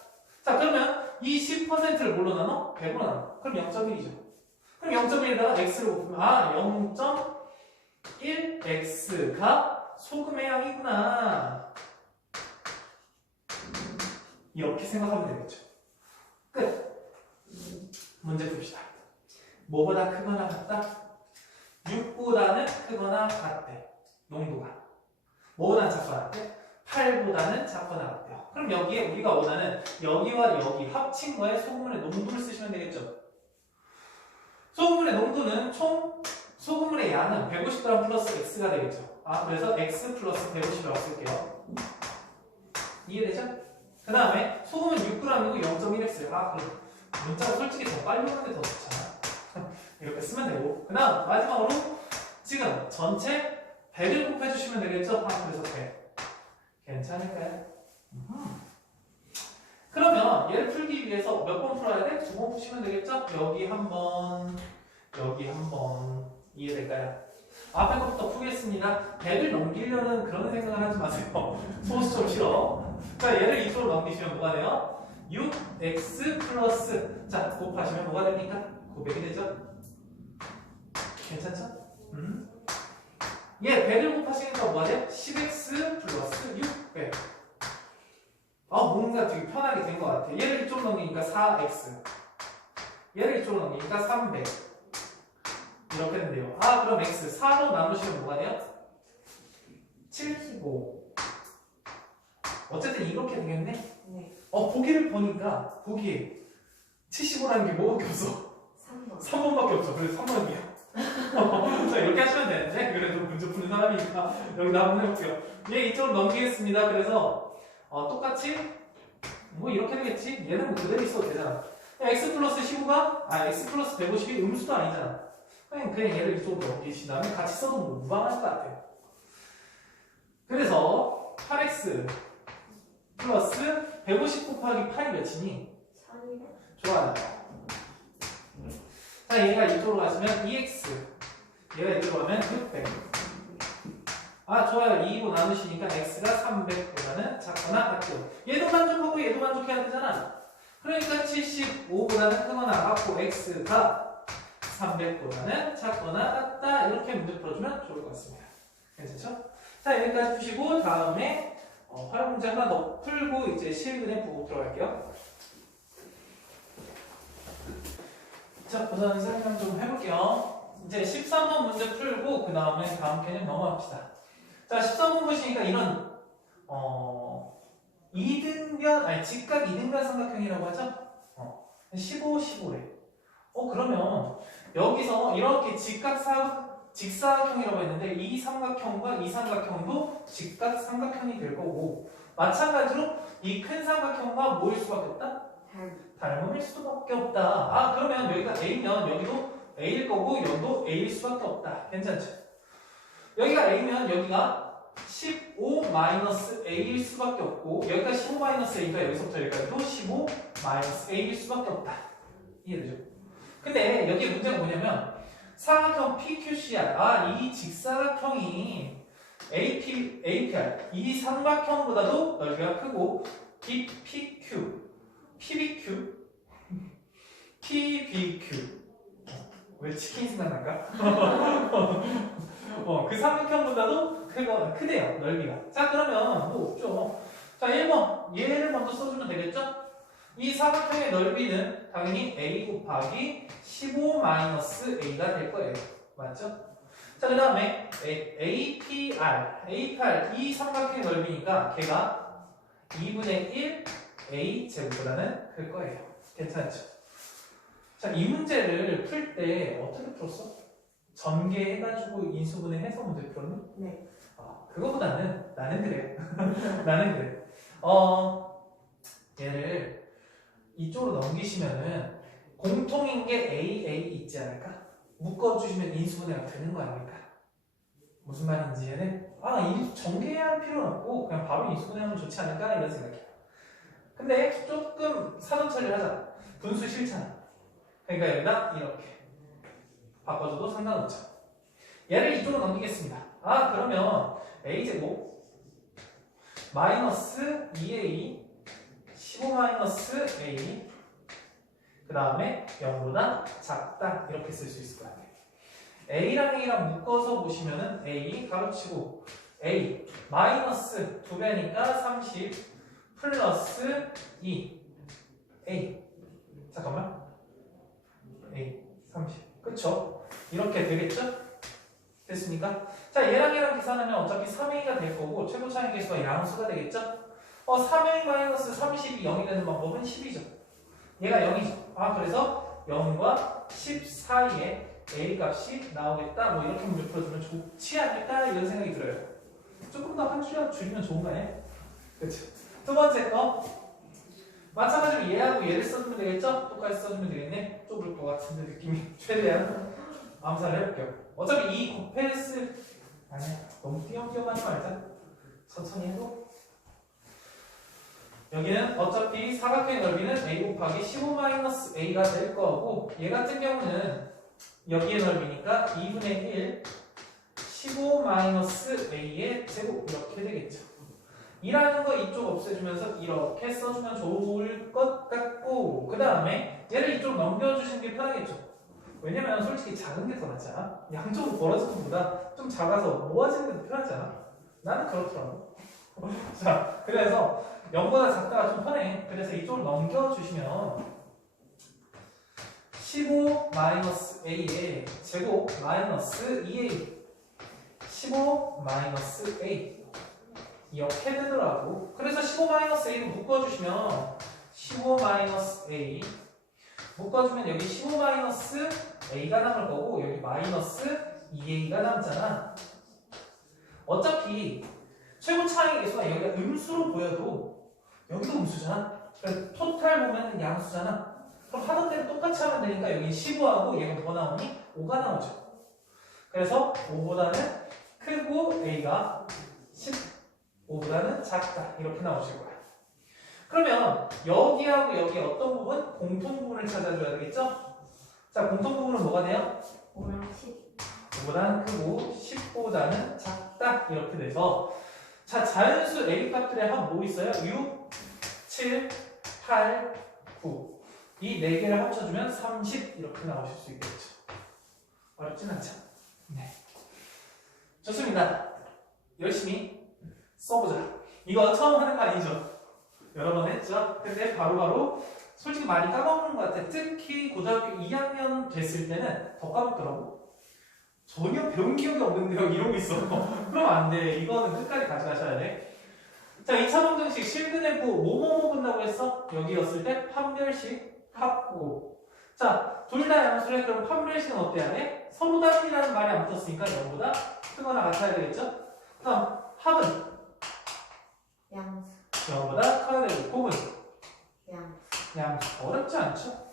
자, 그러면 이 10%를 뭘로 나눠? 100으로 나눠. 그럼 0.1이죠. 그럼 0.1에다가 x를 곱하면 0.1x가 소금의 양이구나. 이렇게 생각하면 되겠죠. 끝. 문제 풉시다. 뭐보다 크거나 같다? 6보다는 크거나 같대. 농도가. 뭐보다는 작거나 같대? 8보다는 작거나 같대요. 그럼 여기에 우리가 원하는 여기와 여기 합친 거에 소금물의 농도를 쓰시면 되겠죠. 소금물의 농도는 총 소금물의 양은 150g 플러스 x가 되겠죠. 그래서 x 플러스 150이라고 쓸게요. 이해되죠? 그 다음에 소금은 6g이고 0.1x. 그럼 문자가 솔직히 더 빨리 오는데 더 좋잖아. 이렇게 쓰면 되고. 그 다음 마지막으로 지금 전체 100을 곱해주시면 되겠죠? 그래서 100. 괜찮을까요? 그러면 얘를 풀기 위해서 몇 번 풀어야 돼? 2번 푸시면 되겠죠? 여기 한 번, 여기 한 번. 이해될까요? 앞에 것부터 푸겠습니다. 100을 넘기려는 그런 생각을 하지 마세요. 소수 좀 싫어. 자, 얘를 이쪽으로 넘기시면 뭐가 돼요? 6x 플러스, 자, 곱하시면 뭐가 됩니까? 900이 되죠? 괜찮죠? 얘 100을 곱하시니까 뭐가 돼요? 10x 플러스 600. 뭔가 되게 편하게 된 것 같아. 얘를 이쪽으로 넘기니까 4x. 얘를 이쪽으로 넘기니까 300. 이렇게 된대요. 그럼 x 4로 나누시면 뭐가 돼요? 75. 어쨌든 이렇게 되겠네? 네. 보기를 보니까 보기에 75라는 게 뭐밖에 없어? 3번. 3번밖에 없죠. 그래서 3번이야. 자, 이렇게 하시면 되는데 그래도 문제 푸는 사람이니까 여기다 한번 해볼게요. 얘 이쪽으로 넘기겠습니다. 그래서 똑같이 뭐 이렇게 되겠지? 얘는 뭐 그대로 있어도 되잖아. x 플러스 15가 x 플러스 150이 음수도 아니잖아. 그냥 얘를 이쪽으로 넘기신 다음에 같이 써도 무방할 것 같아요. 그래서 8x 플러스 150 곱하기 8이 몇이니? 1200. 좋아요. 자, 얘가 이쪽으로 가시면 2x, 얘가 이쪽으로 가면 600. 좋아요. 2로 나누시니까 x가 300보다는 작거나 같죠. 얘도 만족하고 얘도 만족해야 되잖아. 그러니까 75보다는 크거나 같고 x가 300보다는 작거나 같다. 이렇게 문제 풀어주면 좋을 것 같습니다. 괜찮죠? 자, 여기까지 푸시고 다음에 활용 문제 하나 더 풀고 이제 실근에 보고 들어갈게요. 자, 우선 설명 좀 해볼게요. 이제 13번 문제 풀고 그 다음에 다음 개념 넘어갑시다. 자, 13번 보시니까 이런 직각 이등변 삼각형이라고 하죠? 15, 15래. 그러면 여기서 이렇게 직사각형이라고 했는데 이 삼각형과 이 삼각형도 직각 삼각형이 될 거고 마찬가지로 이 큰 삼각형과 뭐일 수밖에 없다? 닮음일 수밖에 없다. 그러면 여기가 A면 여기도 A일 거고 여기도 A일 수밖에 없다. 괜찮죠? 여기가 A면 여기가 15-A일 수밖에 없고 여기가 15-A가 여기서부터 여기까지도 15-A일 수밖에 없다. 이해되죠? 근데 여기 문제가 뭐냐면 사각형 PQCR 이 직사각형이 APR 이 삼각형보다도 넓이가 크고 PBQ 왜 치킨 생각날까? 그 삼각형보다도 크대요, 넓이가. 자, 그러면 뭐 없죠. 자, 1번 얘를 먼저 써주면 되겠죠? 이 사각형의 넓이는 당연히 a 곱하기 15-a가 될 거예요. 맞죠? 자, 그 다음에 APR 이 삼각형의 넓이니까 걔가 2분의 1 a 제곱보다는 클 거예요. 괜찮죠? 자, 이 문제를 풀 때 어떻게 풀었어? 전개해가지고 인수분해해서 문제 풀었니? 네. 그거보다는 나는 그래. 나는 그래. 얘를 이쪽으로 넘기시면은 공통인 게 A 있지 않을까? 묶어주시면 인수분해가 되는 거 아닙니까? 무슨 말인지 이해돼? 전개해야 할 필요는 없고 그냥 바로 인수분해하면 좋지 않을까? 이런 생각이야. 근데 조금 사전 처리를 하자. 분수 싫잖아. 그러니까 여기다 이렇게 바꿔줘도 상관없죠. 얘를 이쪽으로 넘기겠습니다. 그러면 a제곱 마이너스 2a 15-a 그 다음에 0보다 작다 이렇게 쓸 수 있을 것 같아요. a랑 a랑 묶어서 보시면은 a 가로치고 a 마이너스 2배니까 30 플러스 2 a 잠깐만 A 30 그쵸? 이렇게 되겠죠? 됐습니까? 자 얘랑 계산하면 어차피 3A가 될 거고 최고 차이 계수가 양수가 되겠죠? 3A 마이너스 30이 0이 되는 방법은 10이죠. 얘가 0이죠. 그래서 0과 10 사이에 A 값이 나오겠다. 뭐 이렇게 문제 풀어주면 좋지 않을까 이런 생각이 들어요. 조금 더 한 줄이라도 줄이면 좋은가요? 그렇죠. 두 번째 거 마찬가지로 얘하고 얘를 써주면 되겠죠? 똑같이 써주면 되겠네. 좁을 것 같은데 느낌이 최대한 암살을 해볼게요. 어차피 이 곱했을 아니야 너무 띄엄띄엄 하지 말자. 천천히 해도 여기는 어차피 사각형의 넓이는 A 곱하기 15-A가 될 거고 얘 같은 경우는 여기의 넓이니까 2분의 1 15-A의 제곱 이렇게 되겠죠. 이라는 거 이쪽 없애주면서 이렇게 써주면 좋을 것 같고 그 다음에 얘를 이쪽 넘겨주시는 게 편하겠죠. 왜냐면 솔직히 작은 게 더 낫잖아. 양쪽으로 벌어지는 것보다 좀 작아서 모아지는 게 더 편하잖아. 나는 그렇더라고. 자, 그래서 0보다 작다가 좀 편해. 그래서 이쪽을 넘겨주시면 15-A의 제곱 마이너스 2A 15-A 이렇게 되더라고. 그래서 15-A로 묶어주시면 15-A 묶어주면 여기 15-A가 남을 거고 여기 마이너스 2A가 남잖아. 어차피 최고 차이 계수가 여기가 음수로 보여도 여기도 음수잖아. 그래서 토탈 보면 양수잖아. 그럼 하던 대로 똑같이 하면 되니까 여기 15하고 얘가 뭐 나오니? 5가 나오죠. 그래서 5보다는 크고 A가 15보다는 작다. 이렇게 나오실 거야. 그러면 여기하고 여기 어떤 부분? 공통 부분을 찾아줘야 되겠죠? 자, 공통 부분은 뭐가 돼요? 5랑 10. 5보다는 크고 10보다는 작다. 이렇게 돼서 자, 자연수 A 값들의 합 뭐 있어요? 6, 7, 8, 9. 이 4개를 합쳐주면 30 이렇게 나오실 수 있겠죠. 어렵진 않죠? 네. 좋습니다. 열심히 써보자. 이거 처음 하는 거 아니죠? 여러 번 했죠? 근데 바로바로 솔직히 많이 까먹는 것 같아. 특히 고등학교 2학년 됐을 때는 더 까먹더라고. 전혀 배운 기억이 없는데요. 이러고 있어. 그럼 안 돼. 이거는 끝까지 가져가셔야 돼. 자, 2차 방정식 실근해고 뭐뭐뭐 본다고 했어? 여기였을 때 판별식 합고. 자, 둘 다 양수래. 그럼 판별식은 어때야 돼? 서로 다름이라는 말이 안 붙었으니까 0보다 크거나 같아야 되겠죠? 그럼 합은 양수. 0보다 커야 되고 곱은 양수. 양수. 어렵지 않죠?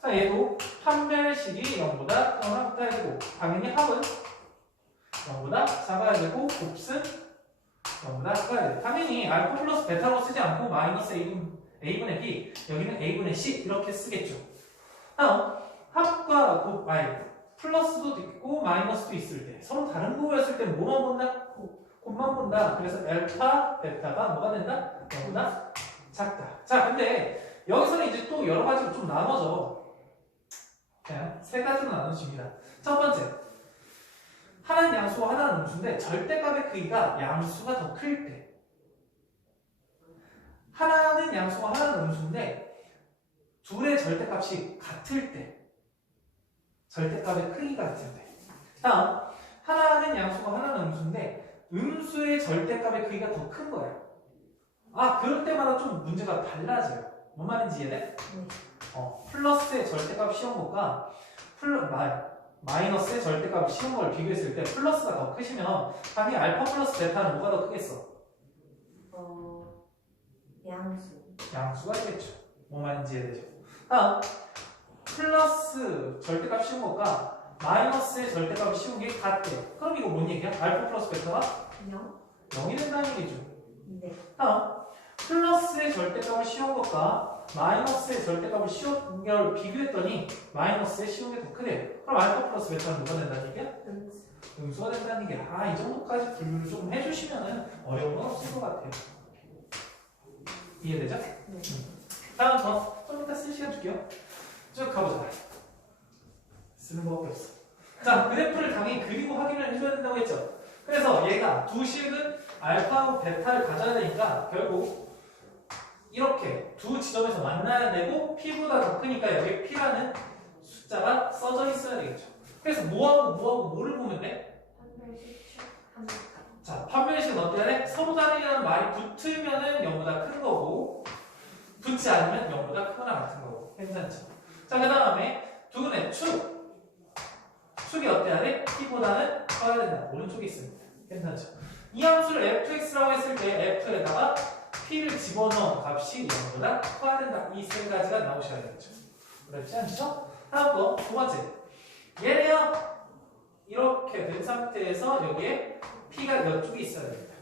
자, 얘도 판별식이 0보다 크거나 같아야 되고 당연히 합은 0보다 작아야 되고 곱은 0보다 커야 돼. 당연히 알파 플러스 베타로 쓰지 않고 마이너스 A분의 B 여기는 A분의 C 이렇게 쓰겠죠. 합과 곱, 플러스도 있고 마이너스도 있을 때 서로 다른 거였을 때 뭐만 본다? 곱만 본다. 그래서 알파, 베타가 뭐가 된다? 0보다 작다. 자, 근데 여기서는 이제 또 여러 가지로 좀 나눠져. 그냥 세 가지로 나눠집니다. 첫 번째, 하나는 양수와 하나는 음수인데 절대값의 크기가 양수가 더 클 때. 하나는 양수와 하나는 음수인데 둘의 절대값이 같을 때. 절대값의 크기가 같을 때. 다음, 하나는 양수가 하나는 음수인데 음수의 절대값의 크기가 더 큰 거야. 그럴 때마다 좀 문제가 달라져요. 뭔 말인지 이해돼? 플러스의 절대값 시험 것과 마이너스의 절대값 시험 걸 비교했을 때 플러스가 더 크시면 당연히 알파 플러스 베타는 뭐가 더 크겠어? 양수. 양수가 되겠죠. 뭔 말인지 이해되죠? 다음, 플러스 절대값 시험 것과 마이너스의 절대값 시험 게 같대요. 그럼 이거 뭔 얘기야? 알파 플러스 베타가 0. 0이 된다는 얘기죠. 네. 다음, 플러스의 절대값을 씌운 것과 마이너스의 절대값을 씌운 걸 비교했더니 마이너스의 씌운 게 더 크대요. 그럼 알파 플러스 베타는 뭐가 된다는 얘기야? 음수. 음수가 된다는 얘기야. 이 정도까지 분류를 좀 해주시면 어려운 건 없을 것 같아요. 이해되죠? 네. 다음 좀 이따 쓸 시간 줄게요. 쭉 가보자. 쓰는 거밖에 없어. 자, 그래프를 당연히 그리고 확인을 해줘야 된다고 했죠. 그래서 얘가 두 식은 알파하고 베타를 가져야 되니까 결국 이렇게 두 지점에서 만나야 되고 P보다 더 크니까 여기 P라는 숫자가 써져 있어야 되겠죠. 그래서 뭐하고 뭐를 보면 돼? 판별식 합니다. 자, 판별식은 어때야 돼? 서로 다르다는 말이 붙으면은 0보다 큰 거고 붙지 않으면 0보다 크거나 같은 거고. 괜찮죠? 자, 그 다음에 두근의 축이 어때야 돼? P보다는 커야 된다. 오른쪽에 있습니다. 괜찮죠? 이 함수를 fx라고 했을 때 f에다가 p를 집어넣은 값이 0보다 커야 된다. 이 세 가지가 나오셔야 되겠죠. 그렇지 않죠? 다음 거, 두 번째. 얘네요. 이렇게 된 상태에서 여기에 p가 이쪽에 있어야 됩니다.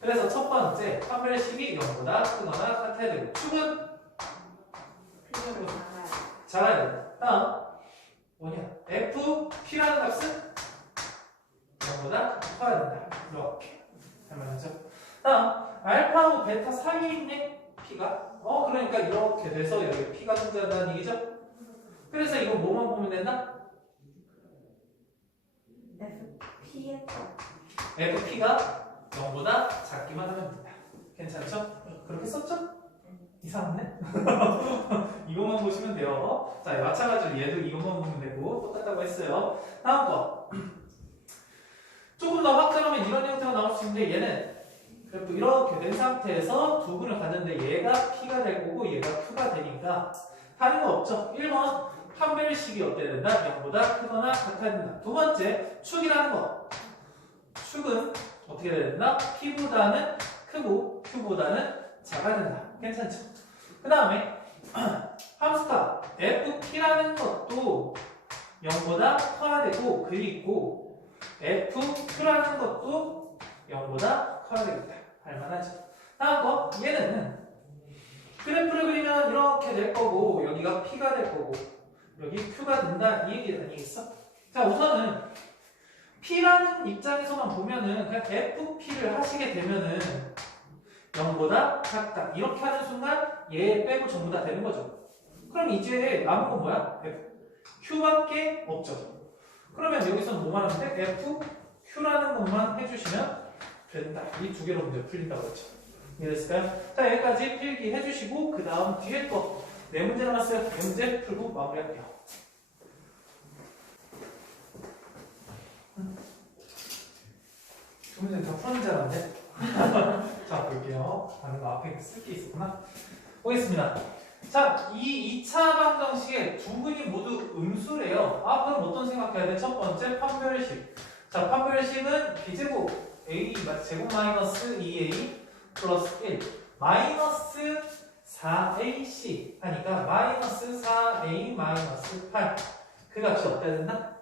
그래서 첫 번째, 판별식이 0보다 크거나 같아야 되고, 축은 필요로 나가요. 작아야 된다. 다음, 뭐냐? f, p라는 값은 0보다 커야 된다. 이렇게. 잘 맞죠? 다음, 알파하고 베타 사이에 있네? p가. 그러니까 이렇게 돼서 여기 p가 존재한다는 얘기죠? 그래서 이거 뭐만 보면 된다? FP에서 fp가 0보다 작기만 하면 된다. 괜찮죠? 그렇게 썼죠? 이상하네? 이것만 보시면 돼요. 자, 마찬가지로 얘도 이것만 보면 되고 똑같다고 했어요. 다음 거. 조금 더 확장하면 이런 형태가 나올 수 있는데 얘는 그래도 이렇게 된 상태에서 두 분을 갔는데 얘가 P가 될 거고 얘가 Q가 되니까 다른 거 없죠? 1번 판별식이 어때야 된다? 0보다 크거나 같아야 된다. 두 번째 축이라는 거. 축은 어떻게 해야 된다? P보다는 크고 Q보다는 작아야 된다. 괜찮죠? 그 다음에 함수값 FP라는 것도 0보다 커야 되고 그리고 FQ라는 것도 0보다 커야 되겠다. 할만하죠. 다음 거 얘는 그래프를 그리면 이렇게 될 거고 여기가 P가 될 거고 여기 Q가 된다 이 얘기 아니겠어? 자 우선은 P라는 입장에서만 보면은 그냥 FP를 하시게 되면은 0보다 작다 이렇게 하는 순간 얘 빼고 전부 다 되는 거죠. 그럼 이제 남은 건 뭐야? Q밖에 없죠. 그러면 여기서는 뭐만 하면 돼? FQ라는 것만 해주시면 된다. 이 두 개로 문제 풀린다고 했죠. 이해됐을까요? 자 여기까지 필기 해주시고 그 다음 뒤에 거 네 문제 남았어요. 네 문제 풀고 마무리할게요. 두 문제는 다 풀었는 줄 알았는데 자 볼게요. 다른 거 앞에 쓸 게 있었구나. 보겠습니다. 자, 이 2차 방정식에 두 분이 모두 음수래요. 그럼 어떤 생각해야 돼? 첫 번째 판별식. 자, 판별식은 b제곱 a 제곱 마이너스 2a 플러스 1 마이너스 4ac 하니까 마이너스 4a 마이너스 8 그 값이 어때야 된다?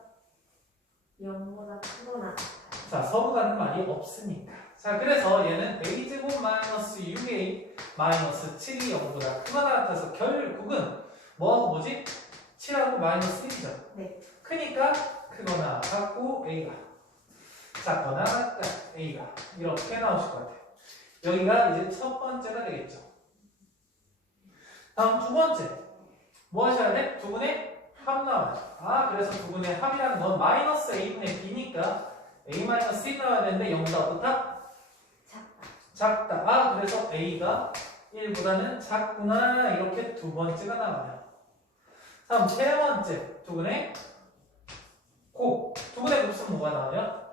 0보다 크거나 자, 서로 다른 말이 없으니까. 자, 그래서 얘는 a제곱 마이너스 6a 마이너스 7이 0보다 크거나 같아서 결국은 뭐지? 7하고 마이너스 1이죠. 네. 크니까 크거나 같고 a가 작거나 같다 a가 이렇게 나오실 것 같아요. 여기가 이제 첫 번째가 되겠죠. 다음 두 번째 뭐 하셔야 돼? 두 분의 합 나와요. 그래서 두 분의 합이라는 건 마이너스 a분의 b니까 a 마이너스 1 나와야 되는데 0보다 어떻다? 작다. 그래서 a가 1보다는 작구나 이렇게 두 번째가 나와요. 다음 세 번째 두 분의 곱. 두 분의 곱은 뭐가 나와요?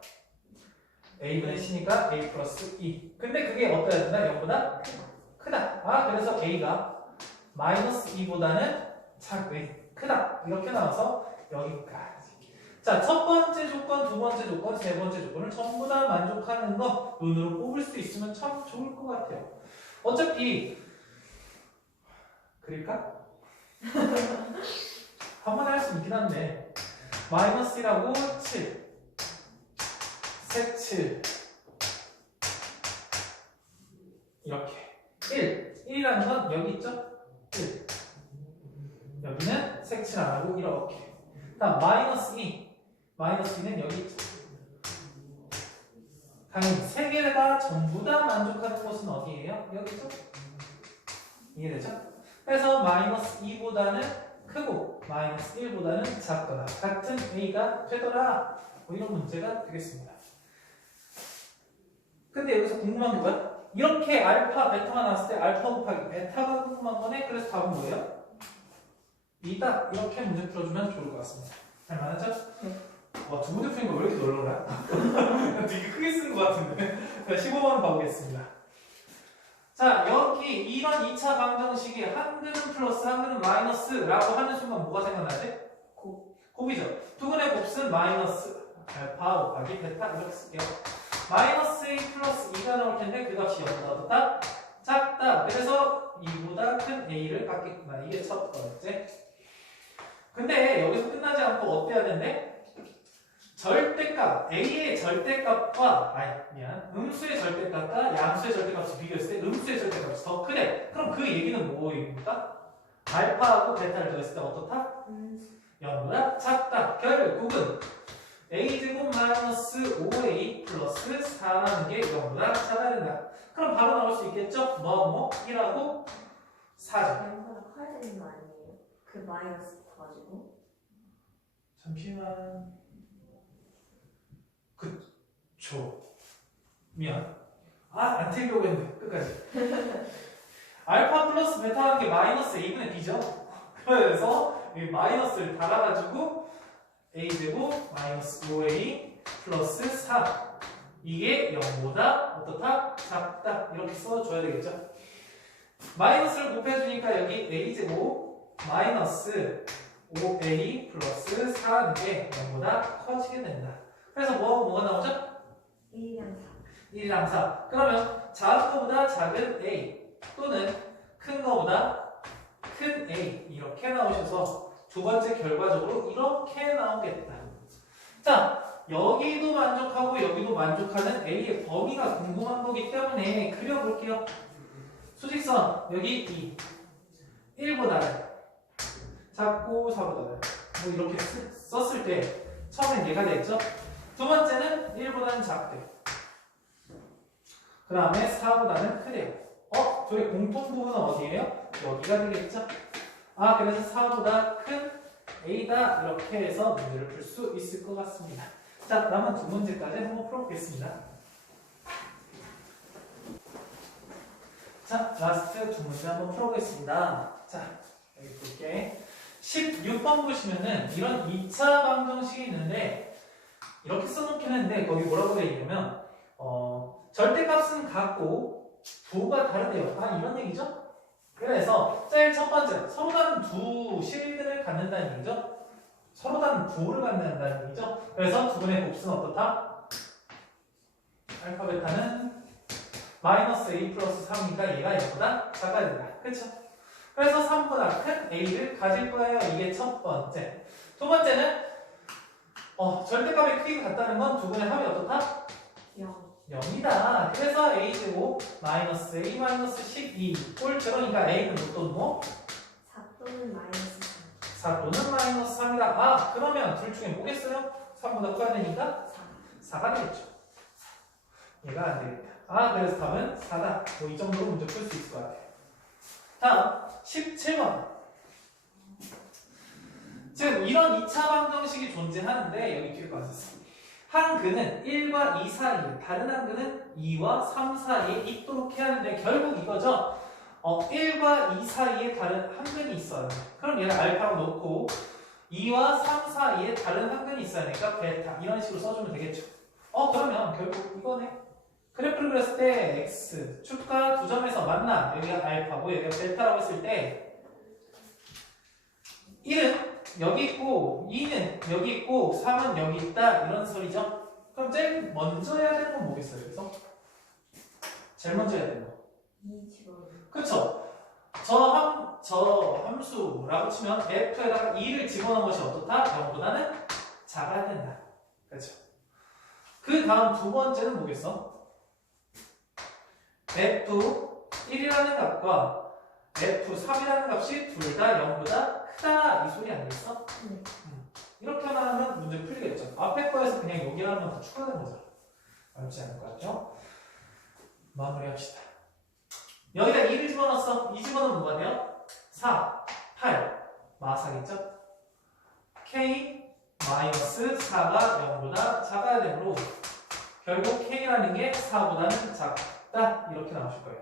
a분의 c니까 a 플러스 2. 근데 그게 어떠해야 된다? 0보다 크다. 그래서 a가 마이너스 2보다는 크다. 이렇게 나와서 여기까지. 자, 첫 번째 조건, 두 번째 조건, 세 번째 조건을 전부 다 만족하는 거 눈으로 뽑을 수 있으면 참 좋을 것 같아요. 어차피 그릴까? 한 번에 할 수 있긴 한데 마이너스 1하고 7 색 7 이렇게 1이라는 건 여기 있죠? 1 여기는 색칠 안 하고 이렇게 다음 마이너스 2 마이너스 2는 여기 있죠. 당연히 세 개를 다 전부 다 만족하는 곳은 어디예요? 여기죠? 이해되죠? 그래서 마이너스 2보다는 크고 마이너스 1보다는 작거나 같은 a가 되더라 이런 문제가 되겠습니다. 근데 여기서 궁금한 게 뭐야? 이렇게 알파, 베타가 나왔을 때 알파 곱하기 베타가 궁금한 거네? 그래서 답은 뭐예요? 2다 이렇게 문제 풀어주면 좋을 것 같습니다. 할만하죠? 네. 와, 두 문제 푸는 거 왜 이렇게 널널해? 되게 크게 쓴 것 같은데. 자, 15번 봐보겠습니다. 자, 여기 이런 2차 방정식이 한근은 플러스 한근은 마이너스라고 하는 순간 뭐가 생각나지? 곱이죠. 두근의 곱은 마이너스 알파 곱하기 베타 이렇게 쓸게요. 마이너스 A 플러스 2가 나올 텐데 그 값이 0보다 어떻다? 작다. 그래서 2보다 큰 A를 갖겠구나. 이게 첫 번째. 근데 여기서 끝나지 않고 어때야 되는데? 절대값, A의 절대값과, 음수의 절대값과 양수의 절대값을 비교했을 때 음수의 절대값이 더 크대. 그럼 그 얘기는 뭐입니까? 알파하고 베타를 더했을 때 어떻다? 0보다 작다. 결국은 A제곱 마이너스 5A 플러스 4라는 게 0보다 작아야 된다. 그럼 바로 나올 수 있겠죠? 1하고 4죠. 0보다 커야 되는 거 아니에요? 그 마이너스 가지고. 잠시만. 그쵸. 미안. 안 틀려고 했는데 끝까지. 알파 플러스 베타 하는 게 마이너스 A분의 B죠. 그래서 이 마이너스를 달아가지고 A제곱 마이너스 5A 플러스 4 이게 0보다 어떻다? 작다. 이렇게 써줘야 되겠죠. 마이너스를 곱해주니까 여기 A제곱 마이너스 5A 플러스 4는 게 0보다 커지게 된다. 그래서 뭐가 나오죠? 1이랑 1이랑 4. 그러면 작은 거보다 작은 A 또는 큰 거보다 큰 A 이렇게 나오셔서 두 번째 결과적으로 이렇게 나오겠다. 자, 여기도 만족하고 여기도 만족하는 A의 범위가 궁금한 거기 때문에 그려볼게요. 수직선 여기 2 1보다 작고 4보다 뭐 이렇게 썼을 때 처음엔 얘가 됐죠? 두 번째는 1보다는 작대. 그 다음에 4보다는 크대요. 저희 공통 부분은 어디예요? 여기가 되겠죠? 그래서 4보다 큰 A다. 이렇게 해서 문제를 풀 수 있을 것 같습니다. 자, 남은 두 문제까지 한번 풀어보겠습니다. 자, 라스트 두 문제 한번 풀어보겠습니다. 자, 여기 볼게. 16번 보시면은 이런 2차 방정식이 있는데 이렇게 써놓긴 했는데 거기 뭐라고 되어 있냐면 절대값은 같고 부호가 다르대요. 이런 얘기죠? 그래서 제일 첫 번째 서로 다른 두 실근을 갖는다는 얘기죠? 서로 다른 부호를 갖는다는 얘기죠? 그래서 두 분의 곱수는 어떻다? 알파 베타는 마이너스 A 플러스 3이니까 얘가 얘보다 작아야 된다. 그렇죠? 그래서 3보다 큰 A를 가질 거예요. 이게 첫 번째. 두 번째는 절대값의 크기가 같다는 건 두 분의 합이 어떻다? 0이다. 그래서 A제곱 마이너스 A 마이너스 12 꼴제로니까 A는 몇 또는 뭐? 4 또는 마이너스 4 또는 마이너스 3이다. 그러면 둘 중에 뭐겠어요? 3보다 커야 되니까 3. 4가 되겠죠. 얘가 안 되겠다. 그래서 답은 4다. 이 정도로 문제 풀 수 있을 것 같아요. 다음 17번. 지금 이런 2차 방정식이 존재하는데 여기 뒤에 봤었어. 한 근은 1과 2 사이에, 다른 한 근은 2와 3 사이에 있도록 해야 하는데 결국 이거죠. 1과 2 사이에 다른 한 근이 있어요. 그럼 얘를 알파로 놓고 2와 3 사이에 다른 한 근이 있어야 되니까 베타 이런 식으로 써주면 되겠죠. 그러면 결국 이거네. 그래프를 그렸을 때 x 축과 두 점에서 만나. 여기가 알파고 여기가 베타라고 했을 때 1은 여기 있고 2는 여기 있고 3은 여기 있다 이런 소리죠. 그럼 제일 먼저 해야 되는 건 뭐겠어요? 그래서 제일 먼저 해야 되는 거 2 집어넣는 그쵸? 저 함수라고 치면 f에다가 2를 집어넣은 것이 어떻다? 0보다는 작아야 된다. 그렇죠? 그 다음 두 번째는 뭐겠어? f1이라는 값과 f3이라는 값이 둘 다 0보다 크다 이 소리 아니겠어? 네. 이렇게만 하면 문제 풀리겠죠. 앞에 거에서 그냥 여기를 하면 더 추가된 거죠. 어렵지 않을 것 같죠? 마무리합시다. 여기다 2를 집어넣었어. 2 집어넣으면 뭐가 돼요? 4, 8 마사겠죠? k 마이너스 4가 0보다 작아야 되므로 결국 k라는 게 4보다는 작다 이렇게 나오실 거예요.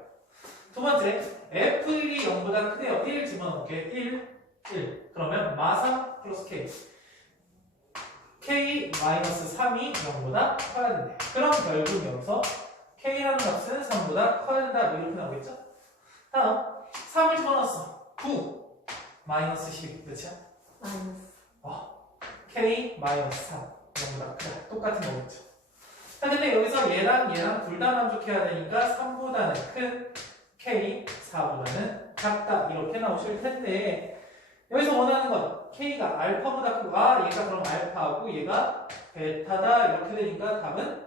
두 번째 F1이 0보다 크대요. 1 집어넣을게. 1 1. 그러면 마3 플러스 k. k 마이너스 3이 0보다 커야 된대. 그럼 결국 여기서 k라는 값은 3보다 커야 된다. 뭐 이렇게 나오겠죠? 다음 3을 집어넣었어. 9 마이너스 10. 그렇죠? 마이너스. k 마이너스 3 0보다 크다. 똑같은 거겠죠. 자, 근데 여기서 얘랑 얘랑 둘 다 만족해야 되니까 3보다는 큰 k 4보다는 작다. 이렇게 나오실 텐데 여기서 원하는 건 k가 알파보다 크고 얘가 그럼 알파고 얘가 베타다. 이렇게 되니까 답은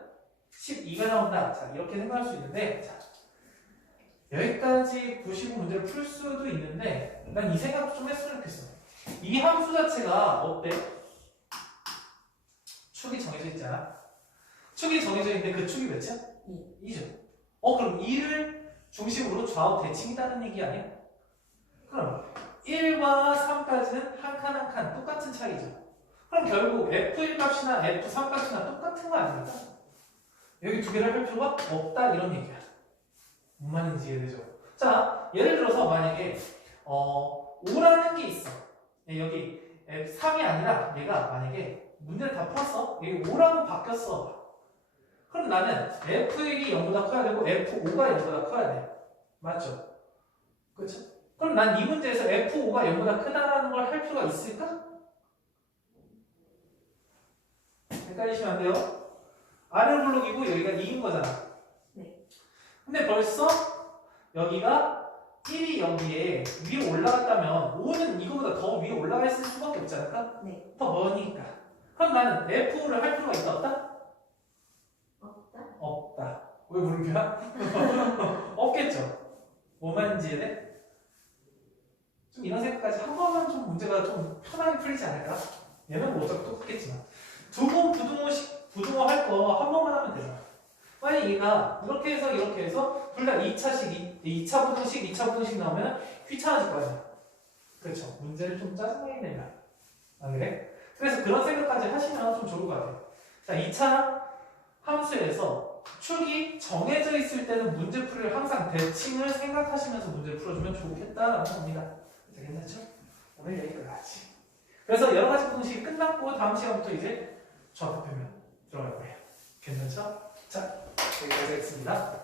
12가 나온다. 자, 이렇게 생각할 수 있는데 자, 여기까지 보시고 문제를 풀 수도 있는데 난 이 생각 좀 했으면 좋겠어. 이 함수 자체가 어때? 축이 정해져 있잖아. 축이 정해져 있는데 그 축이 몇이야? 2죠. 그럼 2를 중심으로 좌우 대칭이라는 얘기 아니야? 그럼 1과 3까지는 한 칸 한 칸 똑같은 차이죠. 그럼 결국 F1 값이나 F3 값이나 똑같은 거 아닙니까? 여기 두 개를 할 필요가 없다 이런 얘기야. 뭔 말인지 이해되죠? 자, 예를 들어서 만약에 5라는 게 있어. 여기 F3이 아니라 얘가 만약에 문제를 다 풀었어. 여기 5라고 바뀌었어. 그럼 나는 F1이 0보다 커야 되고 F5가 0보다 커야 돼. 맞죠? 그렇죠? 그럼 난 이 문제에서 F5가 0보다 크다라는 걸 할 필요가 있을까? 헷갈리시면 안 돼요. R은 블록이고 여기가 2인 거잖아. 네. 근데 벌써 여기가 1이 여기에 위로 올라갔다면 5는 이거보다 더 위에 올라가 있을 수밖에 없지 않을까? 네. 더 머니까. 그럼 나는 F5를 할 필요가 있다 없다? 없다. 없다. 왜 물음표야? 없겠죠. 뭔 말인지 이해돼? 좀 이런 생각까지 한 번만 좀 문제가 좀 편하게 풀리지 않을까? 얘는 뭐 어차피 똑같겠지만 두 번 부등호 할 거 한 번만 하면 되잖아. 만약 얘가 이렇게 해서 둘 다 2차 부등식, 2차 부등식 나오면 귀찮아질 거 아니야. 그렇죠. 문제를 좀 짜증나게 내면 안 그래? 그래서 그런 생각까지 하시면 좀 좋을 것 같아요. 자, 2차 함수에서 축이 정해져 있을 때는 문제풀이를 항상 대칭을 생각하시면서 문제를 풀어주면 좋겠다라는 겁니다. 그래서 괜찮죠? 오늘 여기까지. 그래서 여러 가지 부등식이 끝났고 다음 시간부터 이제 좌표표면 들어갈 거예요. 괜찮죠? 자, 여기까지 하겠습니다.